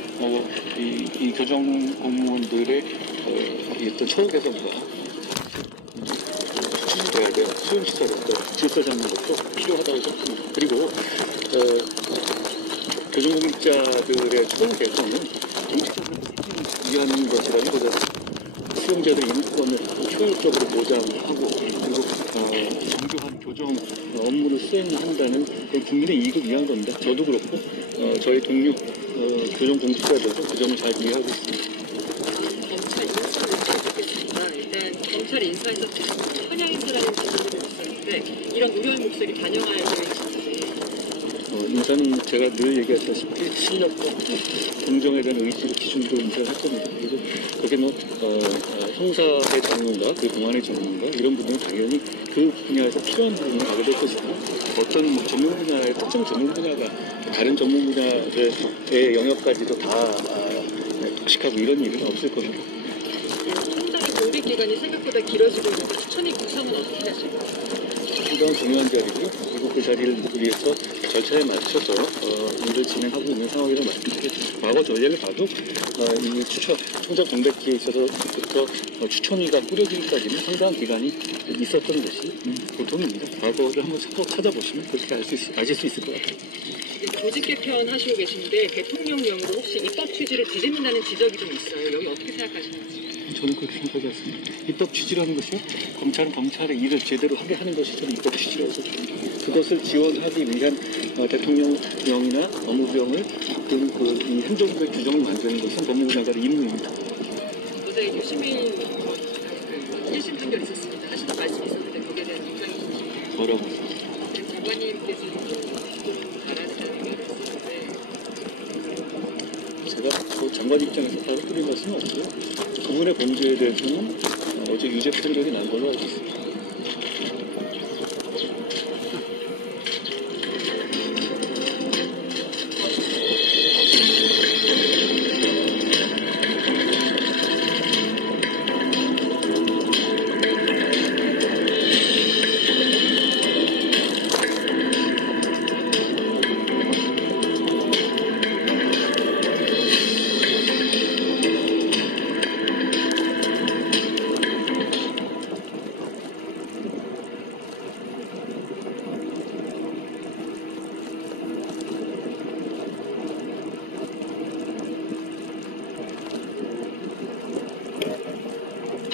이 교정 공무원들의 어떤 처우 개선과 돼야 돼요. 수용시설을 질서 잡는 것도 필요하다고 생각합니다. 그리고 교정공직자들의 처우 개선은 공직자들을 위한 것이라기보다 수용자들의 인권을 효율적으로 보장하고, 그리고 정교한 교정 업무를 수행한다는 국민의 이익을 위한 겁니다. 저도 그렇고 저희 동료 교정공직자들도 그 점을 잘 이해하고 있습니다. 검찰 인사를 듣겠습니다. 일단 검찰 인사에서 현양 인사라는 말씀을 있었는데, 이런 의견 목소리 반영할 계획이신지. 인사는 제가 늘 얘기하다시피 실력과 공정에 대한 의지를 기준으로 인사를 할 겁니다. 그리고 거기에 형사의 전문가, 그 공안의 전문가 이런 분들은 당연히 그 분야에서 필요한 부분을 가게 될 것이고, 어떤 전문 분야의 특정 전문 분야가 다른 전문 분야의 영역까지도 다 독식하고 이런 일은 없을 겁니다. 상당히 교비 기간이 생각보다 길어지고 있는데, 추천의 구성은 어떻게 하실까요? 상당히 중요한 자리고, 그리고 그 자리를 위해서 절차에 맞춰서 일을 진행하고 있는 상황이라고 말씀드리겠습니다. 과거 전례를 봐도 이 총장 공백기에 있어서부터 추천위가 꾸려지기까지는 상당한 기간이 있었던 것이 보통입니다. 과거를 한번 찾아보시면 그렇게 아실 수 있을 것 같아요. 조직 개편 하시고 계신데 대통령령으로 혹시 입법 취지를 뒤집는다는 지적이 좀 있어요. 여기 어떻게 생각하시는지? 저는 그렇게 생각하지 않습니다. 입법 취지라는 것이요. 검찰은 검찰의 일을 제대로 하게 하는 것이 저는 입법 취지라고 생각합니다. 그것을 지원하기 위한 대통령령이나 업무병을 이 행정부의 규정을 만드는 것은 법무부 장관의 임무입니다. 어제 유시민 1심 판결 있었습니다. 하시는 말씀이 있었는데 거기에 대한 입장이 있으신가요? 뭐라고? 장관님께서 좀 바라는 의견을 했었는데 제가 장관 입장에서 바로 드릴 말씀은 없고요. 그분의 범죄에 대해서는 어제 유죄 판결이 난 걸로 알고 있습니다.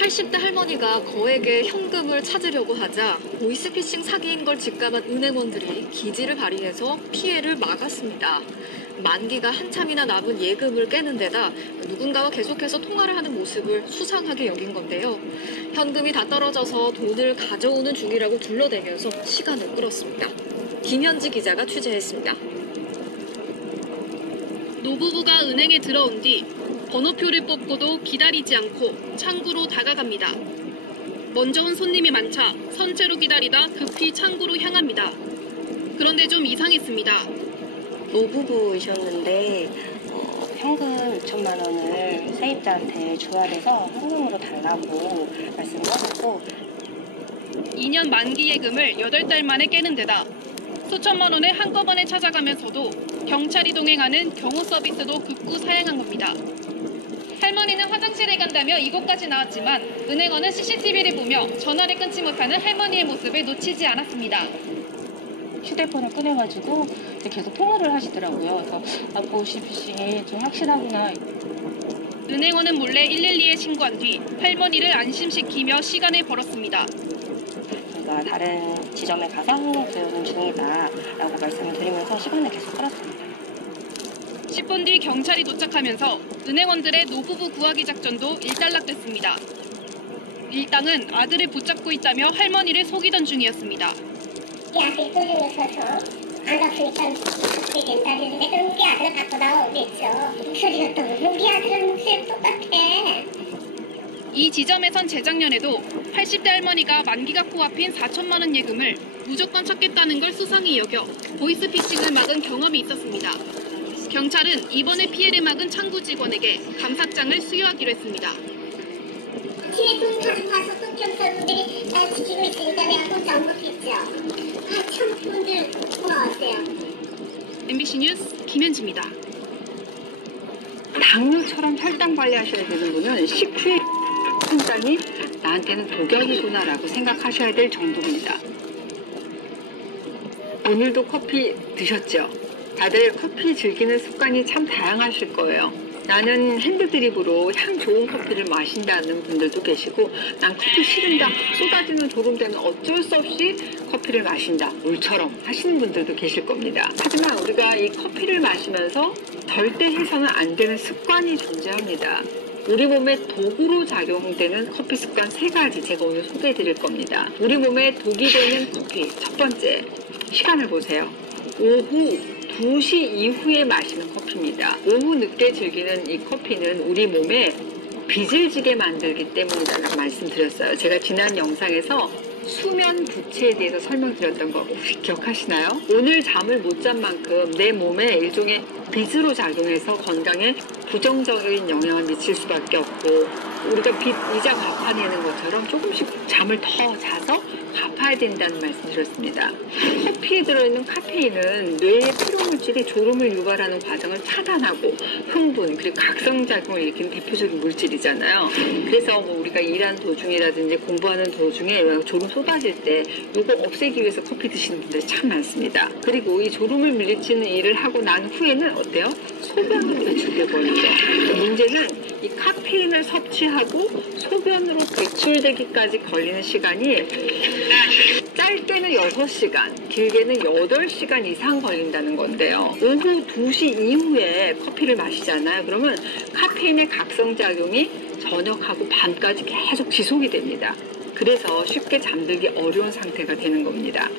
80대 할머니가 거액의 현금을 찾으려고 하자 보이스피싱 사기인 걸 직감한 은행원들이 기지를 발휘해서 피해를 막았습니다. 만기가 한참이나 남은 예금을 깨는 데다 누군가와 계속해서 통화를 하는 모습을 수상하게 여긴 건데요. 현금이 다 떨어져서 돈을 가져오는 중이라고 둘러대면서 시간을 끌었습니다. 김현지 기자가 취재했습니다. 노부부가 은행에 들어온 뒤 번호표를 뽑고도 기다리지 않고 창구로 다가갑니다. 먼저 온 손님이 많자 선체로 기다리다 급히 창구로 향합니다. 그런데 좀 이상했습니다. 노부부이셨는데 현금 6천만 원을 세입자한테 줘야 돼서 현금으로 달라고 말씀을 하셨고 2년 만기 예금을 8달 만에 깨는 데다 수천만 원을 한꺼번에 찾아가면서도 경찰이 동행하는 경호 서비스도 극구 사양한 겁니다. 할머니는 화장실에 간다며 이곳까지 나왔지만 은행원은 CCTV를 보며 전화를 끊지 못하는 할머니의 모습을 놓치지 않았습니다. 휴대폰을 꺼내가지고 계속 통화를 하시더라고요. 그래서 보이스피싱이 좀 확실하구나. 은행원은 몰래 112에 신고한 뒤 할머니를 안심시키며 시간을 벌었습니다. 제가 다른 지점에 가서 현금 구해오는 중이다라고 말씀을 드리면서 시간을 계속 끌었습니다. 10분 뒤 경찰이 도착하면서 은행원들의 노부부 구하기 작전도 일단락됐습니다. 일당은 아들을 붙잡고 있다며 할머니를 속이던 중이었습니다. 아들 끌고 있어서 안 갔으니까 그게 된다는데 그럼 우리 아들을 갖고 나오겠죠. 목소리가 또 우리 아들은 목소리가 똑같아. 이 지점에선 재작년에도 80대 할머니가 만기가 코앞인 4천만 원 예금을 무조건 찾겠다는 걸 수상히 여겨 보이스피싱을 막은 경험이 있었습니다. 경찰은 이번에 피해를 막은 창구 직원에게 감사장을 수여하기로 했습니다. 뒤에 돈 가져가서 또 경찰분들이 지키고 있으니까 내가 혼자 안 먹겠죠. 참 분들 고마웠어요. MBC 뉴스 김현지입니다. 당뇨처럼 혈당 관리하셔야 되는 분은 식후에 한 잔이 나한테는 독약이구나라고 생각하셔야 될 정도입니다. 오늘도 커피 드셨죠? 다들 커피 즐기는 습관이 참 다양하실 거예요. 나는 핸드드립으로 향 좋은 커피를 마신다는 분들도 계시고 난 커피 싫은다, 쏟아지는 도롱대는 어쩔 수 없이 커피를 마신다, 물처럼 하시는 분들도 계실 겁니다. 하지만 우리가 이 커피를 마시면서 절대 해서는 안 되는 습관이 존재합니다. 우리 몸에 독으로 작용되는 커피 습관 3가지 제가 오늘 소개해 드릴 겁니다. 우리 몸에 독이 되는 커피, 첫 번째, 시간을 보세요. 오후 2시 이후에 마시는 커피입니다. 오후 늦게 즐기는 이 커피는 우리 몸에 빚을 지게 만들기 때문이라는 말씀드렸어요. 제가 지난 영상에서 수면 부채에 대해서 설명드렸던 거 혹시 기억하시나요? 오늘 잠을 못 잔 만큼 내 몸에 일종의 빚으로 작용해서 건강에 부정적인 영향을 미칠 수밖에 없고, 우리가 빚 이자 갚아내는 것처럼 조금씩 잠을 더 자서 갚아야 된다는 말씀 드렸습니다. 커피에 들어있는 카페인은 뇌의 피로물질이 졸음을 유발하는 과정을 차단하고 흥분 그리고 각성작용을 일으키는 대표적인 물질이잖아요. 그래서 뭐 우리가 일하는 도중이라든지 공부하는 도중에 졸음 쏟아질 때 이거 없애기 위해서 커피 드시는 분들이 참 많습니다. 그리고 이 졸음을 물리치는 일을 하고 난 후에는 어때요? 소변으로 배출되거든요. 문제는 이 카페인을 섭취하고 소변으로 배출되기까지 걸리는 시간이 짧게는 6시간, 길게는 8시간 이상 걸린다는 건데요. 오후 2시 이후에 커피를 마시잖아요. 그러면 카페인의 각성작용이 저녁하고 밤까지 계속 지속이 됩니다. 그래서 쉽게 잠들기 어려운 상태가 되는 겁니다.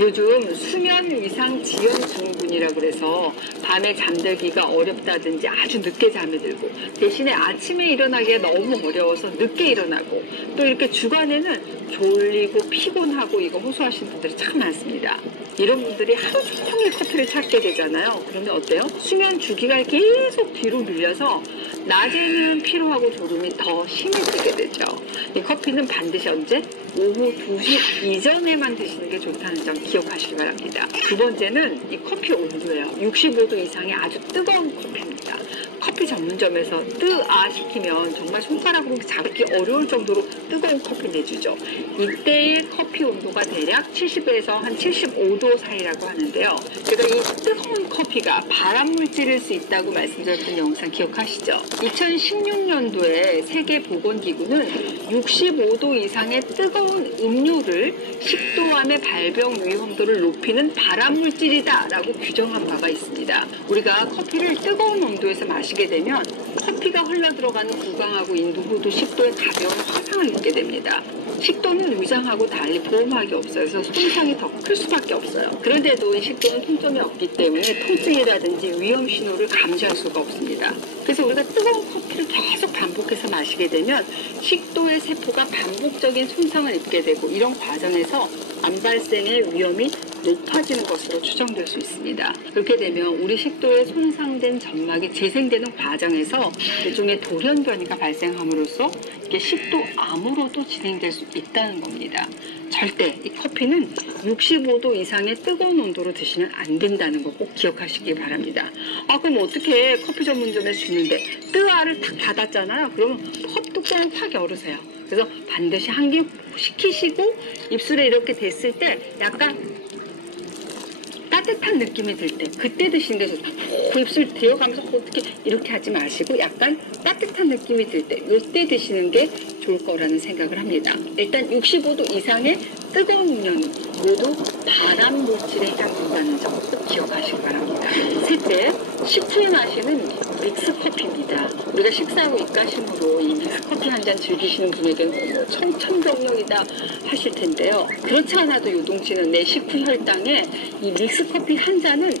요즘 수면 위상 지연 증후군이라고 그래서 밤에 잠들기가 어렵다든지 아주 늦게 잠이 들고, 대신에 아침에 일어나기가 너무 어려워서 늦게 일어나고, 또 이렇게 주간에는 졸리고 피곤하고 이거 호소하시는 분들이 참 많습니다. 이런 분들이 하루 종일 커피를 찾게 되잖아요. 그러면 어때요? 수면 주기가 계속 뒤로 밀려서 낮에는 피로하고 졸음이 더 심해지게 되죠. 이 커피는 반드시 언제? 오후 2시 이전에만 드시는 게 좋다는 점 기억하시기 바랍니다. 두 번째는 이 커피 온도예요. 65도 이상의 아주 뜨거운 커피입니다. 커피 전문점에서 뜨아 시키면 정말 손가락으로 잡기 어려울 정도로 뜨거운 커피 내주죠. 이때의 커피 온도가 대략 70에서 한 75도 사이라고 하는데요. 제가 이 뜨거운 커피가 발암물질일 수 있다고 말씀드렸던 영상 기억하시죠? 2016년도에 세계보건기구는 65도 이상의 뜨거운 음료를 식도 안의 발병 위험도를 높이는 발암물질이다 라고 규정한 바가 있습니다. 우리가 커피를 뜨거운 온도에서 마시게 되면 커피가 흘러들어가는 구강하고 인두후도 식도에 가벼운 화상을 입게 됩니다. 식도는 위장하고 달리 보호막이 없어서 손상이 더 클 수밖에 없어요. 그런데도 이 식도는 통점이 없기 때문에 통증이라든지 위험 신호를 감지할 수가 없습니다. 그래서 우리가 뜨거운 커피를 계속 반복해서 마시게 되면 식도의 세포가 반복적인 손상을 입게 되고, 이런 과정에서 암 발생의 위험이 높아지는 것으로 추정될 수 있습니다. 그렇게 되면 우리 식도에 손상된 점막이 재생되는 과정에서 일종의 돌연변이가 발생함으로써 이게 식도암으로도 진행될 수 있다는 겁니다. 절대 이 커피는 65도 이상의 뜨거운 온도로 드시면 안 된다는 거 꼭 기억하시기 바랍니다. 그럼 어떻게 커피 전문점에서 주는데 뜨아를 탁 닫았잖아요. 그러면 뚜껑을 확 열으세요. 그래서 반드시 환기 시키시고 입술에 이렇게 댔을 때 약간 따뜻한 느낌이 들 때 그때 드시는 게 좋다. 입술 데워가면서 어떻게 이렇게 하지 마시고 약간 따뜻한 느낌이 들 때 이때 드시는 게 좋을 거라는 생각을 합니다. 일단 65도 이상의 뜨거운 음료는 모두 발암 물질에 해당된다는 점 꼭 기억하시기 바랍니다. 셋째, 식후에 마시는 믹스커피입니다. 우리가 식사하고 입가심으로 이 믹스커피 한 잔 즐기시는 분에게는 청천벽력이다 하실 텐데요. 그렇지 않아도 요동치는 내 식후 혈당에 이 믹스커피 한 잔은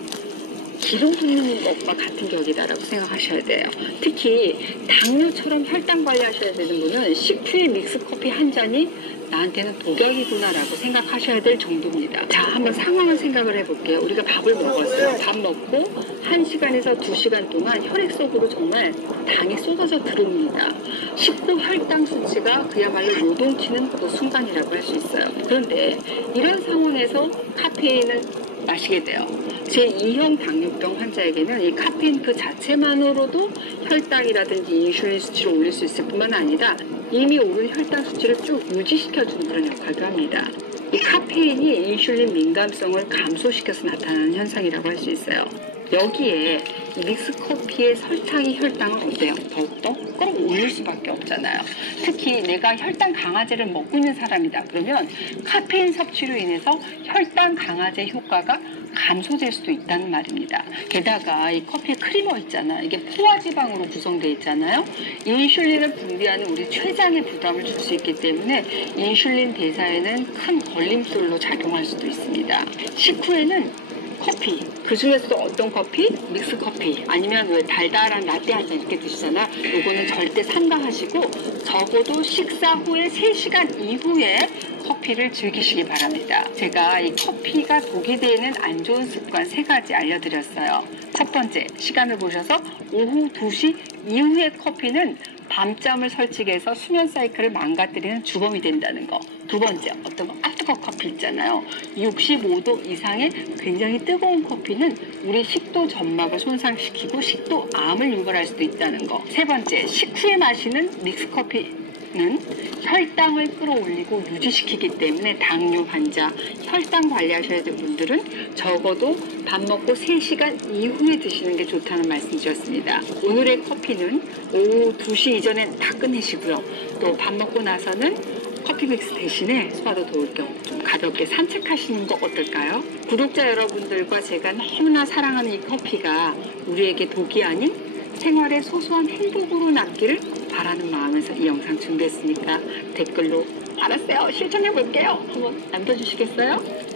기름 붓는 것과 같은 격이다라고 생각하셔야 돼요. 특히 당뇨처럼 혈당 관리하셔야 되는 분은 식후에 믹스커피 한 잔이 나한테는 독약이구나라고 생각하셔야 될 정도입니다. 자, 한번 상황을 생각을 해볼게요. 우리가 밥을 먹었어요. 밥 먹고 1시간에서 2시간 동안 혈액 속으로 정말 당이 쏟아져 들어옵니다. 식후 혈당 수치가 그야말로 요동치는 그 순간이라고 할 수 있어요. 그런데 이런 상황에서 카페인을 마시게 돼요. 제2형 당뇨병 환자에게는 이 카페인 그 자체만으로도 혈당이라든지 인슐린 수치를 올릴 수 있을 뿐만 아니라 이미 오른 혈당 수치를 쭉 유지시켜주는 그런 역할도 합니다. 이 카페인이 인슐린 민감성을 감소시켜서 나타나는 현상이라고 할 수 있어요. 여기에 이 믹스커피의 설탕이 혈당을 어때요? 더욱더 끌어올릴 수밖에 없잖아요. 특히 내가 혈당 강화제를 먹고 있는 사람이다. 그러면 카페인 섭취로 인해서 혈당 강화제 효과가 감소될 수도 있다는 말입니다. 게다가 이 커피에 크리머 있잖아요. 이게 포화지방으로 구성되어 있잖아요. 인슐린을 분비하는 우리 췌장에 부담을 줄 수 있기 때문에 인슐린 대사에는 큰 걸림돌로 작용할 수도 있습니다. 식후에는 커피. 그 중에서도 어떤 커피? 믹스 커피. 아니면 왜 달달한 라떼 한 잔 이렇게 드시잖아. 요거는 절대 삼가하시고 적어도 식사 후에 3시간 이후에 커피를 즐기시기 바랍니다. 제가 이 커피가 독이 되는 안 좋은 습관 3가지 알려드렸어요. 첫 번째, 시간을 보셔서 오후 2시 이후의 커피는 밤잠을 설치해서 수면 사이클을 망가뜨리는 주범이 된다는 거. 두 번째, 어떤 거 아뜨거 커피 있잖아요. 65도 이상의 굉장히 뜨거운 커피는 우리 식도 점막을 손상시키고 식도암을 유발할 수도 있다는 거. 세 번째, 식후에 마시는 믹스 커피는 혈당을 끌어올리고 유지시키기 때문에 당뇨 환자, 혈당 관리하셔야 될 분들은 적어도 밥 먹고 3시간 이후에 드시는 게 좋다는 말씀 드렸습니다. 오늘의 커피는 오후 2시 이전에 다 끝내시고요. 또 밥 먹고 나서는 커피 믹스 대신에 소화도 도울 겸 좀 가볍게 산책하시는 거 어떨까요? 구독자 여러분들과 제가 너무나 사랑하는 이 커피가 우리에게 독이 아닌 생활의 소소한 행복으로 남기를 바라는 마음에서 이 영상 준비했으니까 댓글로 알았어요, 실천해볼게요 한번 남겨주시겠어요?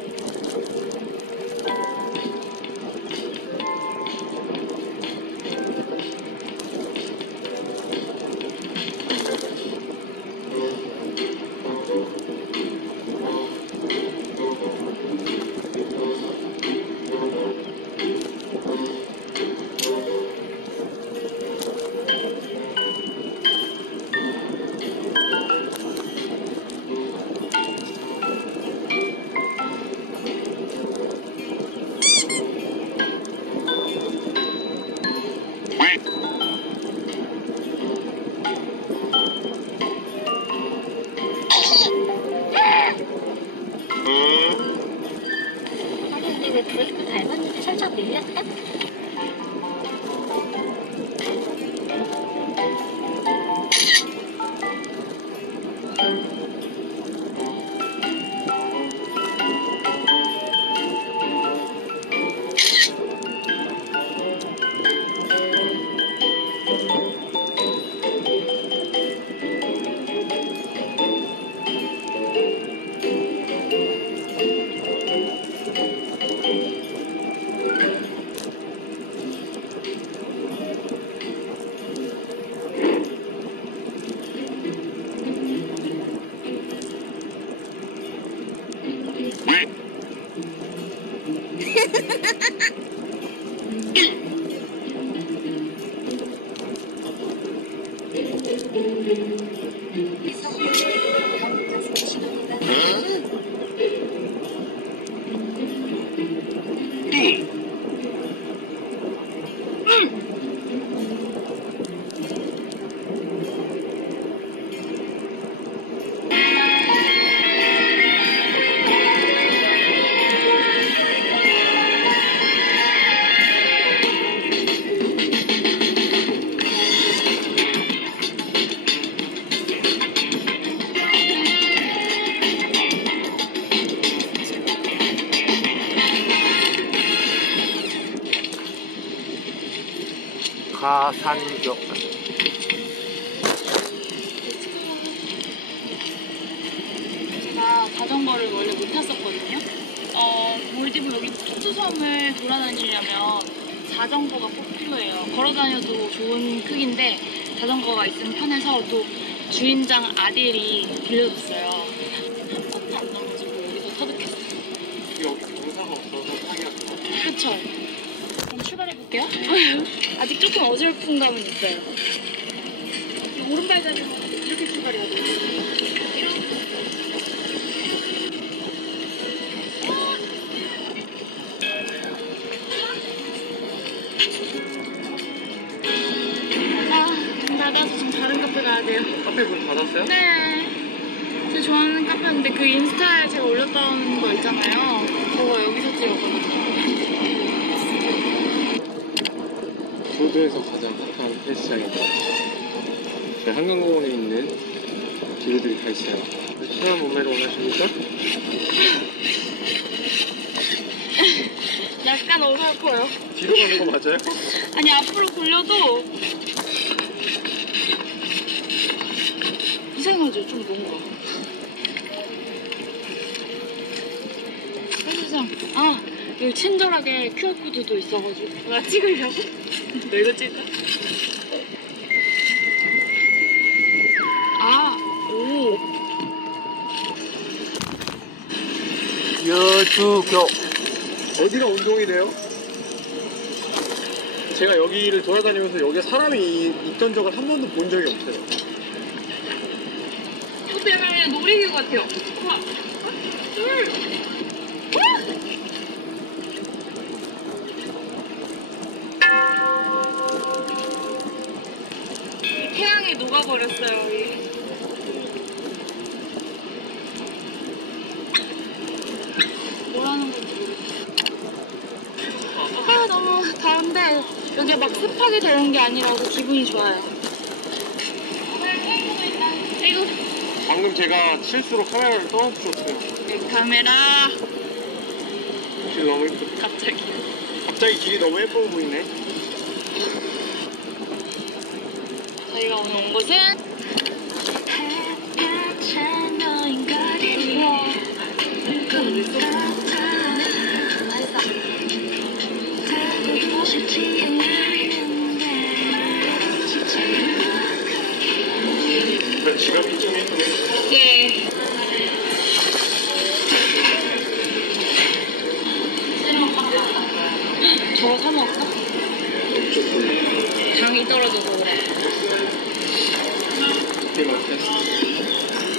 아니 근데 왜 브레이크 닮았는데 살짝 밀렸다? 가산격. 제가 자전거를 원래 못 탔었거든요. 몰디브 여기 투투섬을 돌아다니려면 자전거가 꼭 필요해요. 걸어다녀도 좋은 크기인데 자전거가 있으면 편해서 또 주인장 아들이 빌려줬어요. 한 번도 안 넘어지고 여기서 터득했어요. 여기 경사가 없어서 타기가 좋아. 그쵸? 그럼 출발해볼게요. 아직 조금 어설픈 감은 있어요. 오른발 자전거 이렇게 출발해야 돼요. 이렇게. 문 닫아서 지금 다른 카페 가야 돼요. 카페 문 닫았어요? 네. 제가 좋아하는 카페인데 그 인스타에 제가 올렸던 거 있잖아요. 저거 여기서 찍었거든요. 호주에서 가장 핫한 헬스장입니다. 네, 한강공원에 있는 기구들이 다 있어요. 시원한 몸매를 원하십니까? 약간 어설퍼요. 뒤로 가는 거 맞아요? 아니 앞으로 돌려도 이상하죠? 좀 뭔가 헬스장 여기 친절하게 QR코드도 있어가지고. 나 찍으려고? 너 이거 찍어? 아, 오. 여주교. 어디가 운동이래요? 제가 여기를 돌아다니면서 여기에 사람이 있던 적을 한 번도 본 적이 없어요. 호텔에 놀이기구 같아요. 우와. 태양이 녹아버렸어요, 여기. 뭐라는 건지 모르겠어요. 아, 너무 더운데 여기 막 습하게 더운 게 아니라고 기분이 좋아요. 아이고. 방금 제가 실수로 카메라를 떠났었어요. 카메라. 길 너무 예쁘다. 갑자기 길이 너무 예뻐 보이네. 저희가 오늘 온 곳은 지갑이 좀 예쁘네. 예. 저거 사 먹을까? 당이 떨어져서 그래. 되게 맛있어.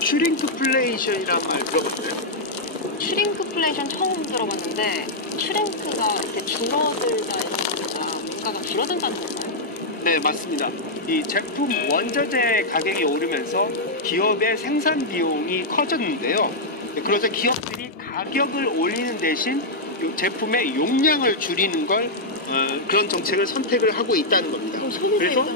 슈링크플레이션이란 말 들어봤어요? 슈링크플레이션 처음 들어봤는데 슈링크가 이렇게 줄어들다 이런 거니까 물가가 줄어든다는 건가요? 네, 맞습니다. 이 제품 원자재 가격이 오르면서 기업의 생산 비용이 커졌는데요. 그래서 기업들이 가격을 올리는 대신 이 제품의 용량을 줄이는 걸 그런 정책을 선택을 하고 있다는 겁니다. 그래서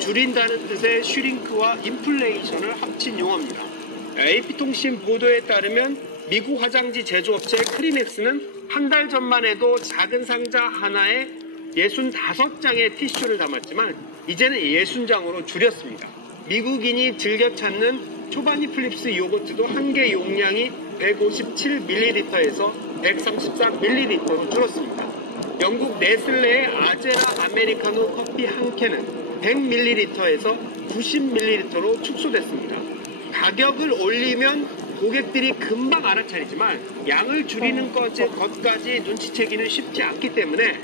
줄인다는 뜻의 슈링크와 인플레이션을 합친 용어입니다. AP통신 보도에 따르면 미국 화장지 제조업체 크리넥스는 한 달 전만 해도 작은 상자 하나에 65장의 티슈를 담았지만 이제는 60장으로 줄였습니다. 미국인이 즐겨 찾는 초바니 플립스 요거트도 한 개 용량이 157ml에서 134ml로 줄었습니다. 영국 네슬레의 아제라 아메리카노 커피 한 캔은 100ml에서 90ml로 축소됐습니다. 가격을 올리면 고객들이 금방 알아차리지만 양을 줄이는 것까지 눈치채기는 쉽지 않기 때문에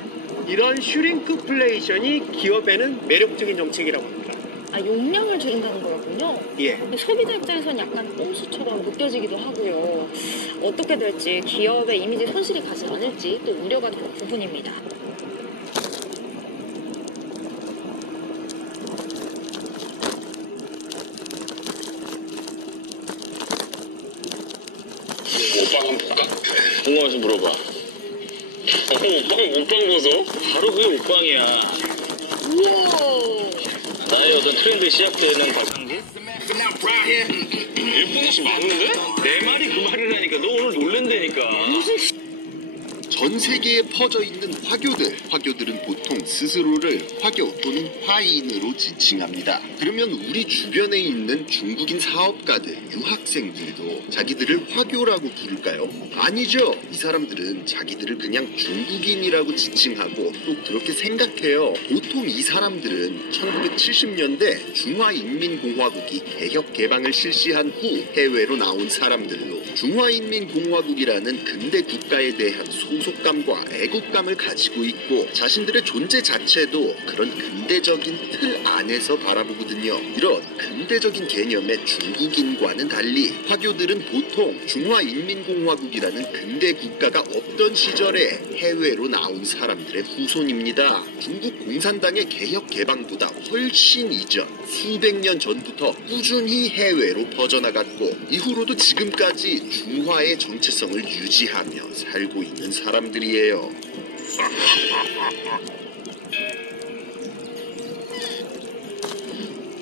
이런 슈링크플레이션이 기업에는 매력적인 정책이라고 합니다. 아, 용량을 줄인다는 거군요. 예. 근데 소비자 입장에서는 약간 꼼수처럼 느껴지기도 하고요. 어떻게 될지 기업의 이미지 손실이 가지 않을지 또 우려가 되는 부분입니다. 오빠 한번 볼까? 궁금해서 물어봐. 옷방 벗어? 바로 그게 옷방이야. 우와. 나의 어떤 트렌드 시작되는 과장지? 예쁜 옷이 많은데? 내 말이 그 말을 하니까 너 오늘 놀랜다니까. 전 세계에 퍼져 있는 화교들은 보통 스스로를 화교 또는 화인으로 지칭합니다. 그러면 우리 주변에 있는 중국인 사업가들, 유학생들도 자기들을 화교라고 부를까요? 아니죠. 이 사람들은 자기들을 그냥 중국인이라고 지칭하고 또 그렇게 생각해요. 보통 이 사람들은 1970년대 중화인민공화국이 개혁 개방을 실시한 후 해외로 나온 사람들로 중화인민공화국이라는 근대 국가에 대한 소속감과 애국감을 가지고 있고 자신들의 존재 자체도 그런 근대적인 틀 안에서 바라보거든요. 이런 근대적인 개념의 중국인과는 달리 화교들은 보통 중화인민공화국이라는 근대 국가가 없던 시절에 해외로 나온 사람들의 후손입니다. 중국 공산당의 개혁 개방보다 훨씬 이전 수백 년 전부터 꾸준히 해외로 퍼져나갔고 이후로도 지금까지 중화의 정체성을 유지하며 살고 있는 사람들이에요.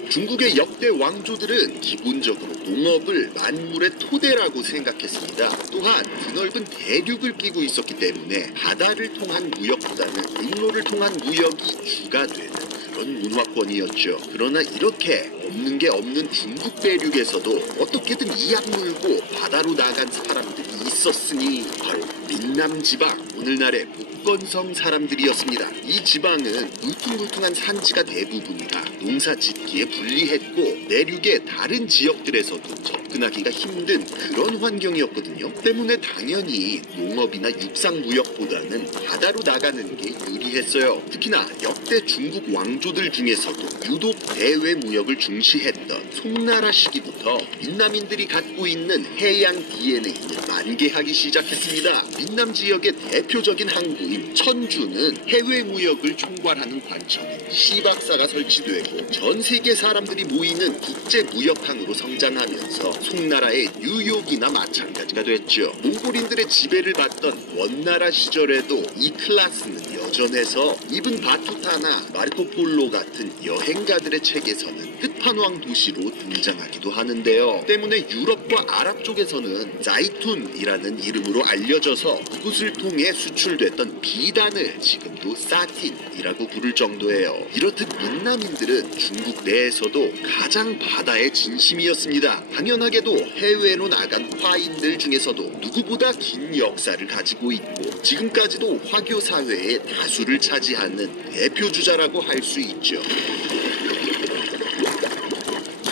중국의 역대 왕조들은 기본적으로 농업을 만물의 토대라고 생각했습니다. 또한 드넓은 대륙을 끼고 있었기 때문에 바다를 통한 무역보다는陸路를 통한 무역이 주가 되는 그런 문화권이었죠. 그러나 이렇게 없는 게 없는 중국 대륙에서도 어떻게든 이악 물고 바다로 나간 사람들이 있었으니 바로 민남 지방, 오늘날의 북건성 사람들이었습니다. 이 지방은 울퉁불퉁한 산지가 대부분이라 농사 짓기에 불리했고 내륙의 다른 지역들에서도 접근하기가 힘든 그런 환경이었거든요. 때문에 당연히 농업이나 육상무역보다는 바다로 나가는 게 유리했어요. 특히나 역대 중국 왕조들 중에서도 유독 대외 무역을 중시했던 송나라 시기부터 민남인들이 갖고 있는 해양 DNA는 만개하기 시작했습니다. 민남 지역의 대표적인 항구인 천주는 해외 무역을 총괄하는 관청인 시박사가 설치되고 전 세계 사람들이 모이는 국제 무역항으로 성장하면서 송나라의 뉴욕이나 마찬가지가 됐죠. 몽골인들의 지배를 받던 원나라 시절에도 이 클라스는 여전해서 이븐 바투타나 마르코폴로 같은 여행가들의 책에서는 끝판왕 도시로 등장하기도 하는데요. 때문에 유럽과 아랍 쪽에서는 자이툰이라는 이름으로 알려져서 그곳을 통해 수출됐던 비단을 지금도 사틴이라고 부를 정도예요. 이렇듯 민남인들은 중국 내에서도 가장 바다의 진심이었습니다. 당연하게도 해외로 나간 화인들 중에서도 누구보다 긴 역사를 가지고 있고 지금까지도 화교 사회의 다수를 차지하는 대표주자라고 할 수 있죠.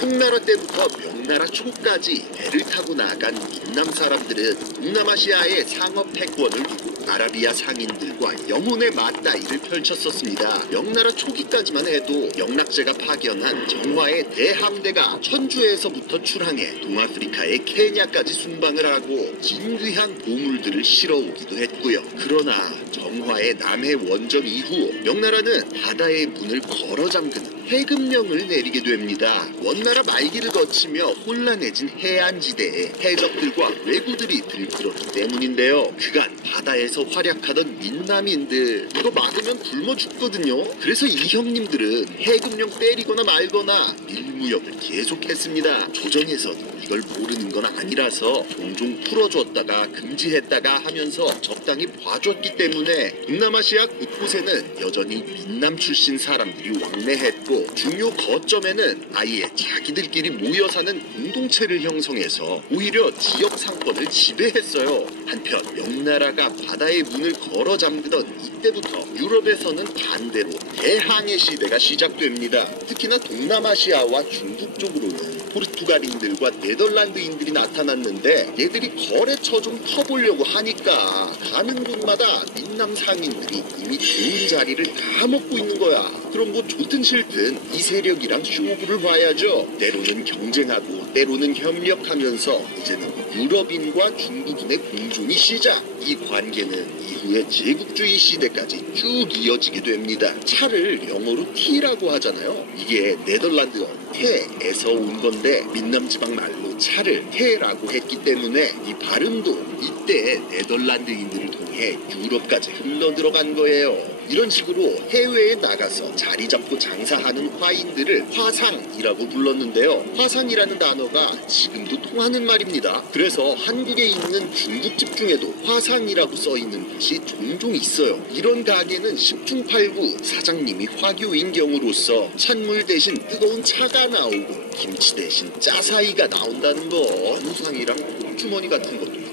송나라 때부터 명나라 초까지 배를 타고 나간 민남 사람들은 동남아시아의 상업 패권을 두고 아라비아 상인들과 영혼의 맞다이를 펼쳤었습니다. 명나라 초기까지만 해도 영락제가 파견한 정화의 대함대가 천주에서부터 출항해 동아프리카의 케냐까지 순방을 하고 진귀한 보물들을 실어오기도 했고요. 그러나 정화의 남해 원정 이후 명나라는 바다의 문을 걸어 잠그는 해금령을 내리게 됩니다. 원나라 말기를 거치며 혼란해진 해안지대에 해적들과 왜구들이 들끓었기 때문인데요. 그간 바다에서 활약하던 민남인들 이거 막으면 굶어 죽거든요. 그래서 이 형님들은 해금령 때리거나 말거나 밀무역을 계속했습니다. 조정에서도 이걸 모르는 건 아니라서 종종 풀어줬다가 금지했다가 하면서 적당히 봐줬기 때문에 동남아시아 곳곳에는 여전히 민남 출신 사람들이 왕래했고 중요 거점에는 아예 자기들끼리 모여 사는 공동체를 형성해서 오히려 지역 상권을 지배했어요. 한편 명나라가 바다의 문을 걸어 잠그던 이때부터 유럽에서는 반대로 대항해 시대가 시작됩니다. 특히나 동남아시아와 중국 쪽으로는 포르투갈인들과 네덜란드인들이 나타났는데 얘들이 거래처 좀 터보려고 하니까 가는 곳마다 민남 상인들이 이미 좋은 자리를 다 먹고 있는 거야. 그럼 뭐 좋든 싫든 이 세력이랑 쇼부를 봐야죠. 때로는 경쟁하고 때로는 협력하면서 이제는 유럽인과 중국인의 공존이 시작. 이 관계는 이후에 제국주의 시대까지 쭉 이어지게 됩니다. 차를 영어로 T라고 하잖아요. 이게 네덜란드어 태에서 온 건데 민남지방 말로 차를 태라고 했기 때문에 이 발음도 이때 네덜란드인들을 통해 유럽까지 흘러들어간 거예요. 이런 식으로 해외에 나가서 자리 잡고 장사하는 화인들을 화상이라고 불렀는데요. 화상이라는 단어가 지금도 통하는 말입니다. 그래서 한국에 있는 중국집 중에도 화상이라고 써있는 곳이 종종 있어요. 이런 가게는 10중팔구 사장님이 화교인 경우로서 찬물 대신 뜨거운 차가 나오고 김치 대신 짜사이가 나온다는 거. 무상이랑 주머니 같은 것도 있고.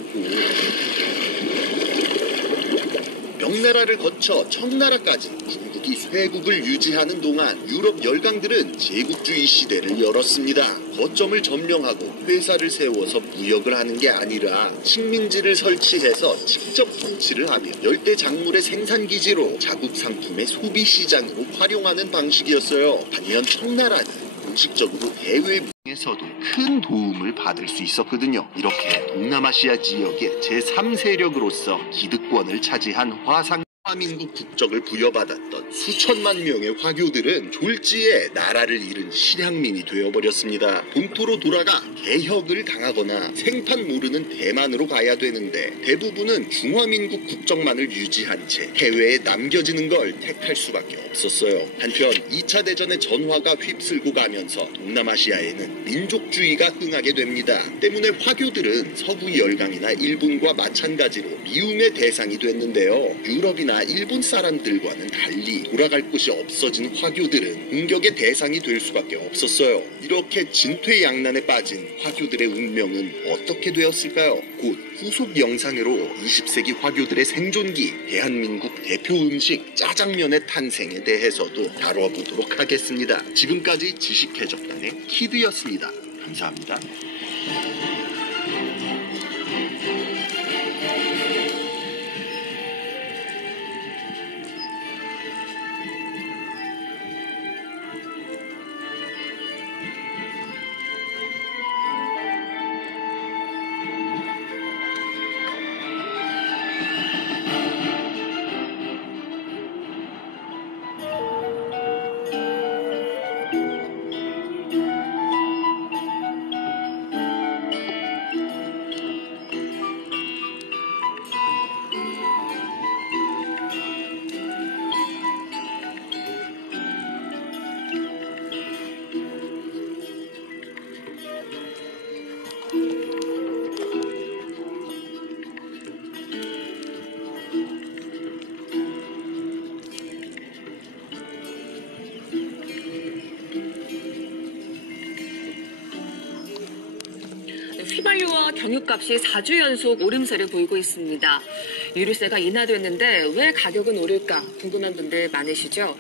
명나라를 거쳐 청나라까지 중국이 쇄국을 유지하는 동안 유럽 열강들은 제국주의 시대를 열었습니다. 거점을 점령하고 회사를 세워서 무역을 하는 게 아니라 식민지를 설치해서 직접 통치를 하며 열대 작물의 생산기지로 자국 상품의 소비 시장으로 활용하는 방식이었어요. 반면 청나라는 공식적으로 대외 에서도 큰 도움을 받을 수 있었거든요. 이렇게 동남아시아 지역의 제3세력으로서 기득권을 차지한 화민국 국적을 부여받았던 수천만 명의 화교들은 졸지에 나라를 잃은 실향민이 되어버렸습니다. 본토로 돌아가 개혁을 당하거나 생판 모르는 대만으로 가야 되는데 대부분은 중화민국 국적만을 유지한 채 해외에 남겨지는 걸 택할 수밖에 없었어요. 한편 2차 대전의 전화가 휩쓸고 가면서 동남아시아에는 민족주의가 흥하게 됩니다. 때문에 화교들은 서부 열강이나 일본과 마찬가지로 미움의 대상이 됐는데요. 유럽이나 미국이나 일본 사람들과는 달리 돌아갈 곳이 없어진 화교들은 공격의 대상이 될 수밖에 없었어요. 이렇게 진퇴양난에 빠진 화교들의 운명은 어떻게 되었을까요? 곧 후속 영상으로 20세기 화교들의 생존기, 대한민국 대표 음식 짜장면의 탄생에 대해서도 다뤄보도록 하겠습니다. 지금까지 지식해적단의 키드였습니다. 감사합니다. 휘발유와 경유값이 4주 연속 오름세를 보이고 있습니다. 유류세가 인하됐는데 왜 가격은 오를까 궁금한 분들 많으시죠?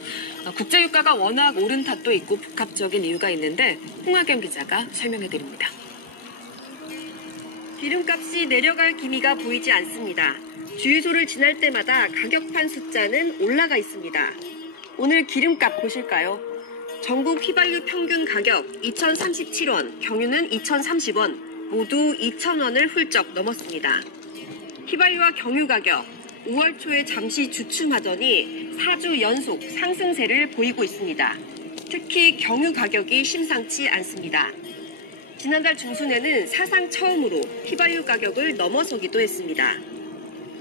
국제유가가 워낙 오른 탓도 있고 복합적인 이유가 있는데 홍하경 기자가 설명해드립니다. 기름값이 내려갈 기미가 보이지 않습니다. 주유소를 지날 때마다 가격판 숫자는 올라가 있습니다. 오늘 기름값 보실까요? 전국 휘발유 평균 가격 2,037원, 경유는 2,030원, 모두 2,000원을 훌쩍 넘었습니다. 휘발유와 경유 가격 5월 초에 잠시 주춤하더니 4주 연속 상승세를 보이고 있습니다. 특히 경유 가격이 심상치 않습니다. 지난달 중순에는 사상 처음으로 휘발유 가격을 넘어서기도 했습니다.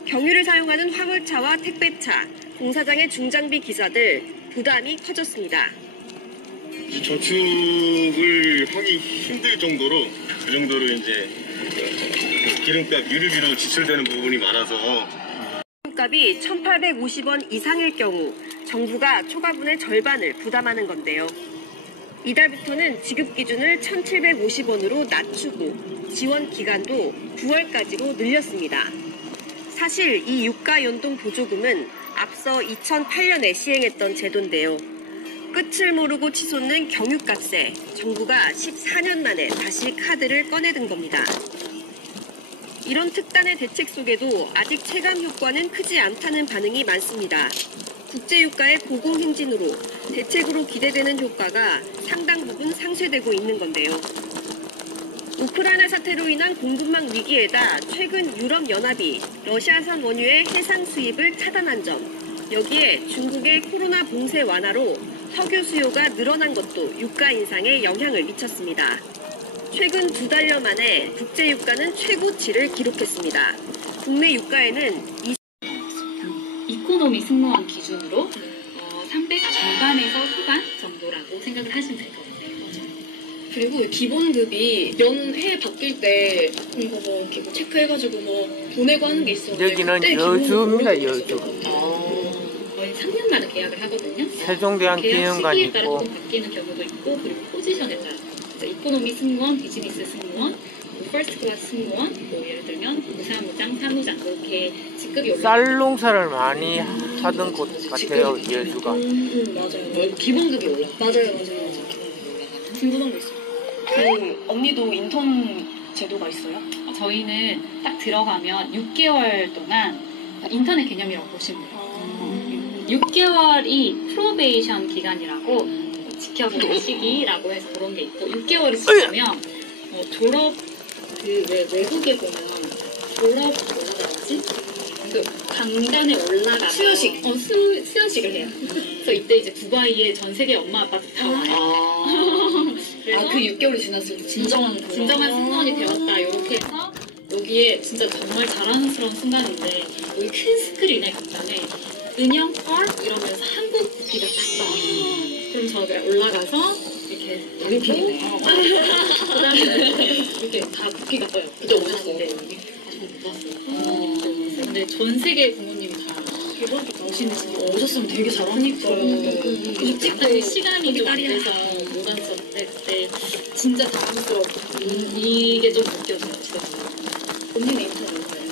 경유를 사용하는 화물차와 택배차, 공사장의 중장비 기사들 부담이 커졌습니다. 저축을 하기 힘들 정도로 그 정도로 이제 기름값 유류비로 지출되는 부분이 많아서 기름값이 1,850원 이상일 경우 정부가 초과분의 절반을 부담하는 건데요. 이달부터는 지급 기준을 1,750원으로 낮추고 지원 기간도 9월까지로 늘렸습니다. 사실 이 유가 연동 보조금은 앞서 2008년에 시행했던 제도인데요. 끝을 모르고 치솟는 경유값에 정부가 14년 만에 다시 카드를 꺼내든 겁니다. 이런 특단의 대책 속에도 아직 체감 효과는 크지 않다는 반응이 많습니다. 국제유가의 고공행진으로 대책으로 기대되는 효과가 상당 부분 상쇄되고 있는 건데요. 우크라이나 사태로 인한 공급망 위기에다 최근 유럽연합이 러시아산 원유의 해상 수입을 차단한 점, 여기에 중국의 코로나 봉쇄 완화로 석유 수요가 늘어난 것도 유가 인상에 영향을 미쳤습니다. 최근 2달여 만에 국제유가는 최고치를 기록했습니다. 국내 유가에는 이코노미 승무원 기준으로 300 중반에서 후반 정도라고 생각을 하시면 될 것 같아요. 그리고 기본급이 연회 바뀔 때 이거 뭐 이렇게 뭐 체크해가지고 뭐 보내고 하는 게 있었는데 여기는 여수입니다. 여수. 거의 3년 만에 계약을 하거든요. 세종대왕 기념관 시기에 따라 있고. 조금 바뀌는 경우도 있고 그리고 포지션에 따라 이코노미 승무원, 비즈니스 승무원, 퍼스트 클래스 승무원, 뭐 예를 들면 무사무장, 사무장 그렇게 직급이 올라가요. 쌀 농사를 많이 하던 곳 같아요. 여수가. 맞아요. 기본급이 올라. 맞아요. 궁금한 거 있어요. 그 언니도 인턴 제도가 있어요? 저희는 딱 들어가면 6개월 동안 인터넷 개념이라고 보시면 돼요. 6개월이 프로베이션 기간이라고 지켜보는 시기라고 해서 그런 게 있고 6개월이 지나면 졸업 왜 외국에 보면 졸업 뭐라 그러지? 그 강단에 올라가서 수여식 수여식을 해요. 그래서 이때 이제 두바이에 전 세계 엄마 아빠들 다 와요. 그 6개월이 지났을 때 진정한 승무원이 되었다 이렇게 해서 여기에 진짜 정말 자랑스러운 순간인데 여기 큰 스크린에 간단해 은영 R 이러면서 한국 국기가 딱 나와요. 그럼 저가 올라가서 이렇게 링킹이네. 그다음에 이렇게 다 국기가 떠요. 그때 오셨는데 못 봤어요. 근데 전 세계 부모님이 다 대박이다. 오셨으면 되게 잘하니까요. 솔직히 시간이 좀 안 돼서 못 왔었을 때 진짜 당황스럽고 이게 좀 느껴져요. 진짜. 본인의 인터뷰인가요?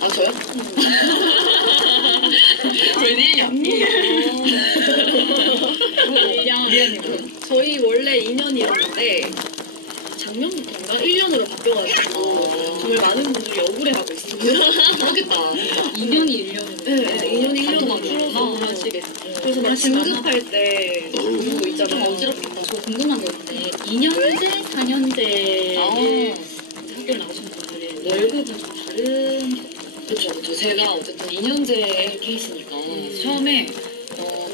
아 저요? 웬일이냐? 저희 원래 2년이었는데 작년부터인가 1년으로 바뀌어가지고 정말 많은 분들이 억울해하고 있습니다. 그러겠다. 2년이 1년으로. 네, 2년이 1년으로 줄어서 하시겠어요. 그래서 막 진급할 때 그런 거 있잖아요. 좀 어지럽겠다. 저 궁금한 거 있는데 2년제, 4년제 학교를 나오신 분들이 월급은 좀 다른. 그렇죠. 제가 어쨌든 2년제 케이스니까 처음에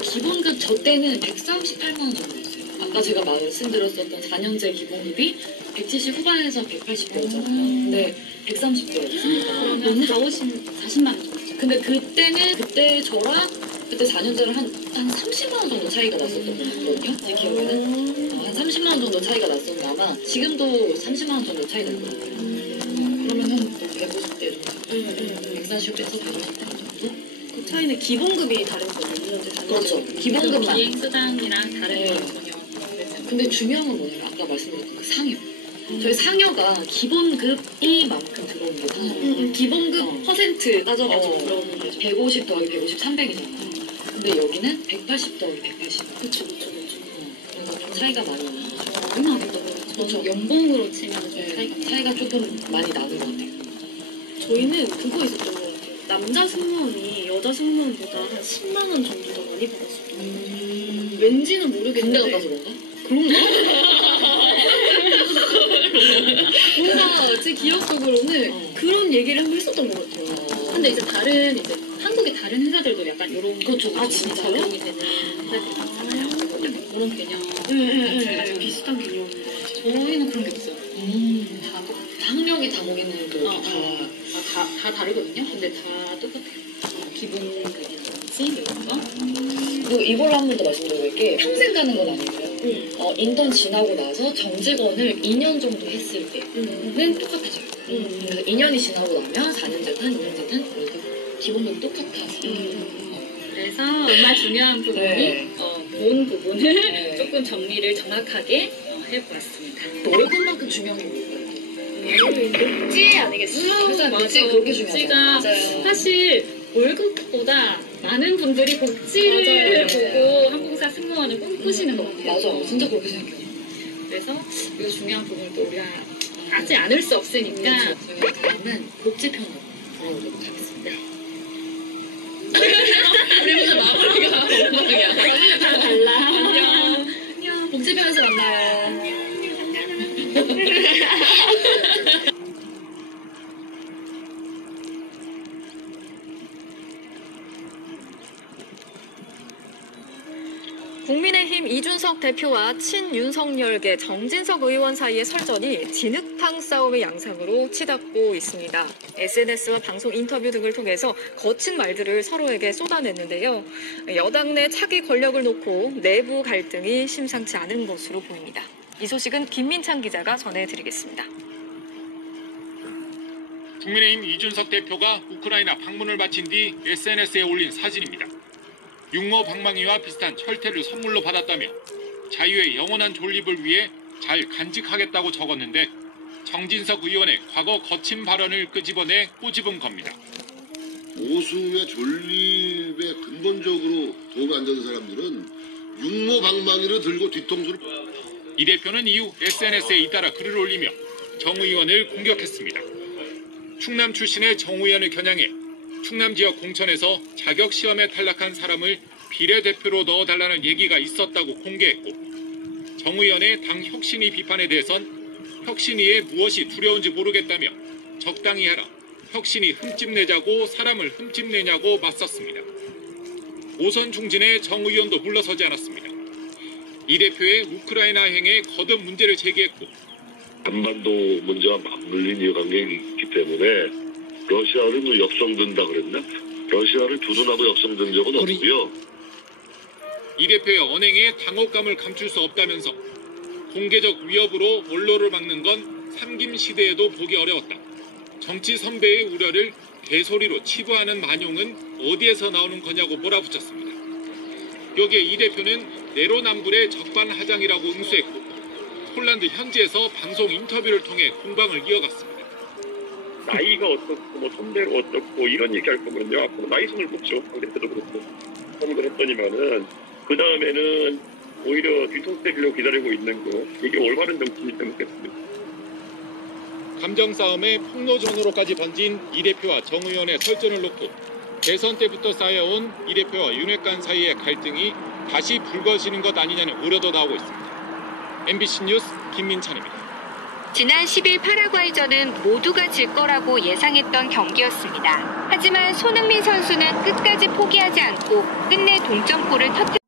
기본급 저 때는 138만 원 정도였어요. 아까 제가 말씀드렸었던 4년제 기본급이 170 후반에서 180대였잖아요. 근데 130대였어요. 그러면 40만 원 정도. 근데 그때는 그때 저랑 그때 4년제를 한 30만 원 정도 차이가 났었던 것 같거든요. 제 기억에는 한 30만 원 정도 차이가 났었는데 아마 지금도 30만 원 정도 차이가 날 것 같아요. 그러면은 150대 정도. 140에서 150대 정도? 그 차이는 기본급이 다른 거예요. 그렇죠. 기본급만. 비행수당이랑 다른 건 전혀. 근데 중요한 건 뭐냐면 아까 말씀드렸던 그 상여. 저희 상여가 기본급이만큼 들어오는 게 기본급 퍼센트 따져가지고 들어오는 게 150 더하기 150, 300이잖아요. 근데 여기는 180 더하기 180. 그쵸. 그래서 좀 차이가 많이 나요. 얼마나 하겠다고. 그렇죠. 연봉으로 치면 차이가 조금 많이 나는 것 같아요. 저희는 그거 있었던 것 같아요. 남자 승무원이 여자 승무원보다 한 10만 원 정도 더 많이 받았어요. 왠지는 모르겠는데. 군대 갔다 그런가? 그런가? 뭔가 제 기억 속으로는 그런 얘기를 한번 했었던 것 같아요. 근데 이제 한국의 다른 회사들도 약간 이런 그렇죠. 아 진짜요? 적용이 되는 회사들이 많잖아요. 그런 개념. 네. 비슷한 개념. 저희는 그런 게 없어요. 학력이 다르기는 다 다르거든요. 근데 다 똑같아요. 기본급이라든지 이런 거. 그리고 이걸로 한 번 더 말씀드릴게 평생 가는 건 아니고요. 인턴 지나고 나서 정직원을 2년 정도 했을 때는 똑같아져요. 그래서 2년이 지나고 나면 4년제든 5년제든 월급 기본급이 똑같아서. 그래서 정말 중요한 부분이 본 부분을 조금 정리를 정확하게 해보았습니다. 월급만큼 중요한 게 뭐예요? 복지 아니겠어요? 그래서 복지 그렇게 중요하죠. 사실 월급보다 많은 분들이 복지를 보고 항공사 승무원을 꿈꾸시는 것 같아요. 맞아, 진짜 그렇게 생각해요. 그래서 이 중요한 부분을 또 우리가 하지 않을 수 없으니까 저희가 다음은 복지편으로 들어오도록 하겠습니다. 우리 무슨 마무리가 엉망이야. 다 달라. 안녕. 복지편에서 만나요. 국민의힘 이준석 대표와 친윤석열계 정진석 의원 사이의 설전이 진흙탕 싸움의 양상으로 치닫고 있습니다. SNS와 방송 인터뷰 등을 통해서 거친 말들을 서로에게 쏟아냈는데요. 여당 내 차기 권력을 놓고 내부 갈등이 심상치 않은 것으로 보입니다. 이 소식은 김민창 기자가 전해드리겠습니다. 국민의힘 이준석 대표가 우크라이나 방문을 마친 뒤 SNS에 올린 사진입니다. 육모 방망이와 비슷한 철퇴를 선물로 받았다며 자유의 영원한 존립을 위해 잘 간직하겠다고 적었는데 정진석 의원의 과거 거친 발언을 끄집어내 꼬집은 겁니다. 보수의 존립에 근본적으로 도움이 안 되는 사람들은 육모 방망이를 들고 뒤통수를... 이 대표는 이후 SNS에 잇따라 글을 올리며 정 의원을 공격했습니다. 충남 출신의 정 의원을 겨냥해 충남 지역 공천에서 자격 시험에 탈락한 사람을 비례대표로 넣어달라는 얘기가 있었다고 공개했고 정 의원의 당 혁신위 비판에 대해선 혁신위에 무엇이 두려운지 모르겠다며 적당히 해라, 혁신이 흠집내자고 사람을 흠집내냐고 맞섰습니다. 오선 중진의 정 의원도 물러서지 않았습니다. 이 대표의 우크라이나 행에 거듭 문제를 제기했고 한반도 문제와 맞물린 이해관계가 있기 때문에 러시아를 뭐 역성든다 그랬나? 러시아를 두둔하고 역성든 적은 없고요. 이 대표의 언행에 당혹감을 감출 수 없다면서 공개적 위협으로 원로를 막는 건 삼김 시대에도 보기 어려웠다. 정치 선배의 우려를 개소리로 치부하는 만용은 어디에서 나오는 거냐고 몰아붙였습니다. 여기에 이 대표는 내로남불의 적반하장이라고 응수했고 폴란드 현지에서 방송 인터뷰를 통해 공방을 이어갔습니다. 나이가 어떻고 뭐 선배가 어떻고 이런 얘기할 거면요 앞으로 나이 손을 꼽죠. 상대도 그렇고 그런 했더니만은 그 다음에는 오히려 뒤통수 때리려고 기다리고 있는 거 이게 올바른 정치인이 잘못했습니다. 감정 싸움에 폭로전으로까지 번진 이 대표와 정 의원의 설전을 놓고 대선 때부터 쌓여온 이 대표와 윤핵관 사이의 갈등이 다시 불거지는 것 아니냐는 우려도 나오고 있습니다. MBC 뉴스 김민찬입니다. 지난 10일 파라과이전은 모두가 질 거라고 예상했던 경기였습니다. 하지만 손흥민 선수는 끝까지 포기하지 않고 끝내 동점골을 터뜨렸습니다.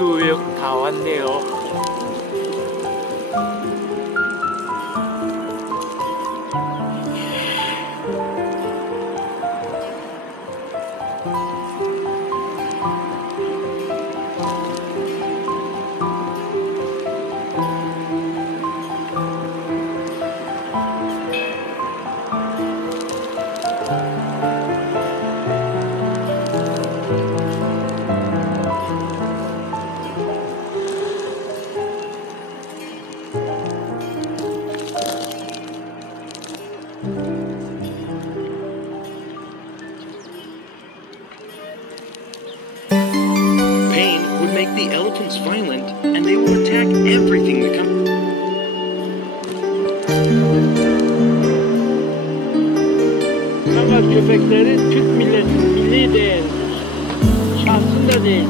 쭉 다 왔네요. Pain would make the elephants violent, and they will attack everything that comes. Kangal köpekleri Türk milletinin milli değeridir. Şahsında değil.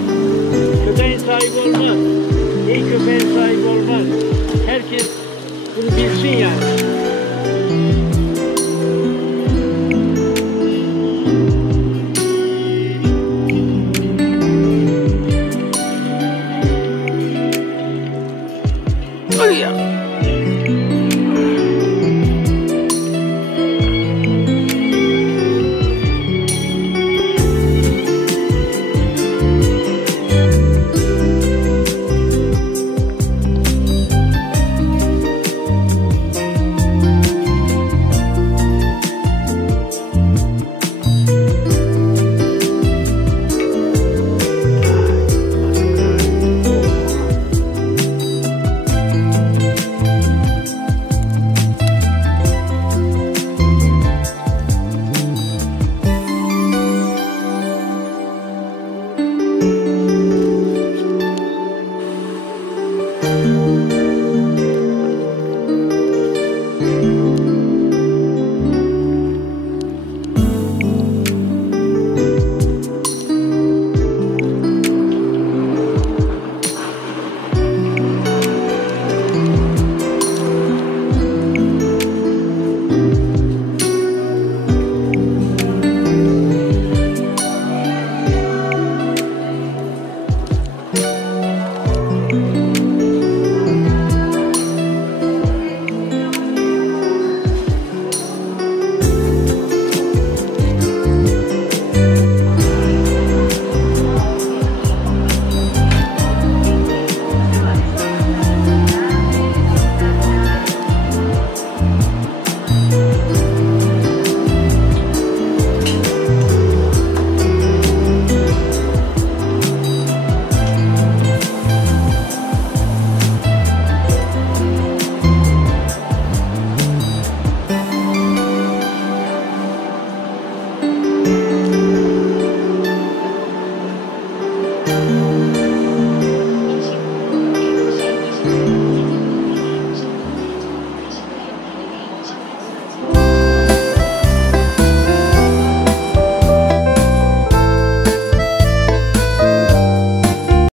Köpeğin sahibi olmaz. İyi köpeğin sahibi olmaz. Herkes bunu bilsin yani. 어이야.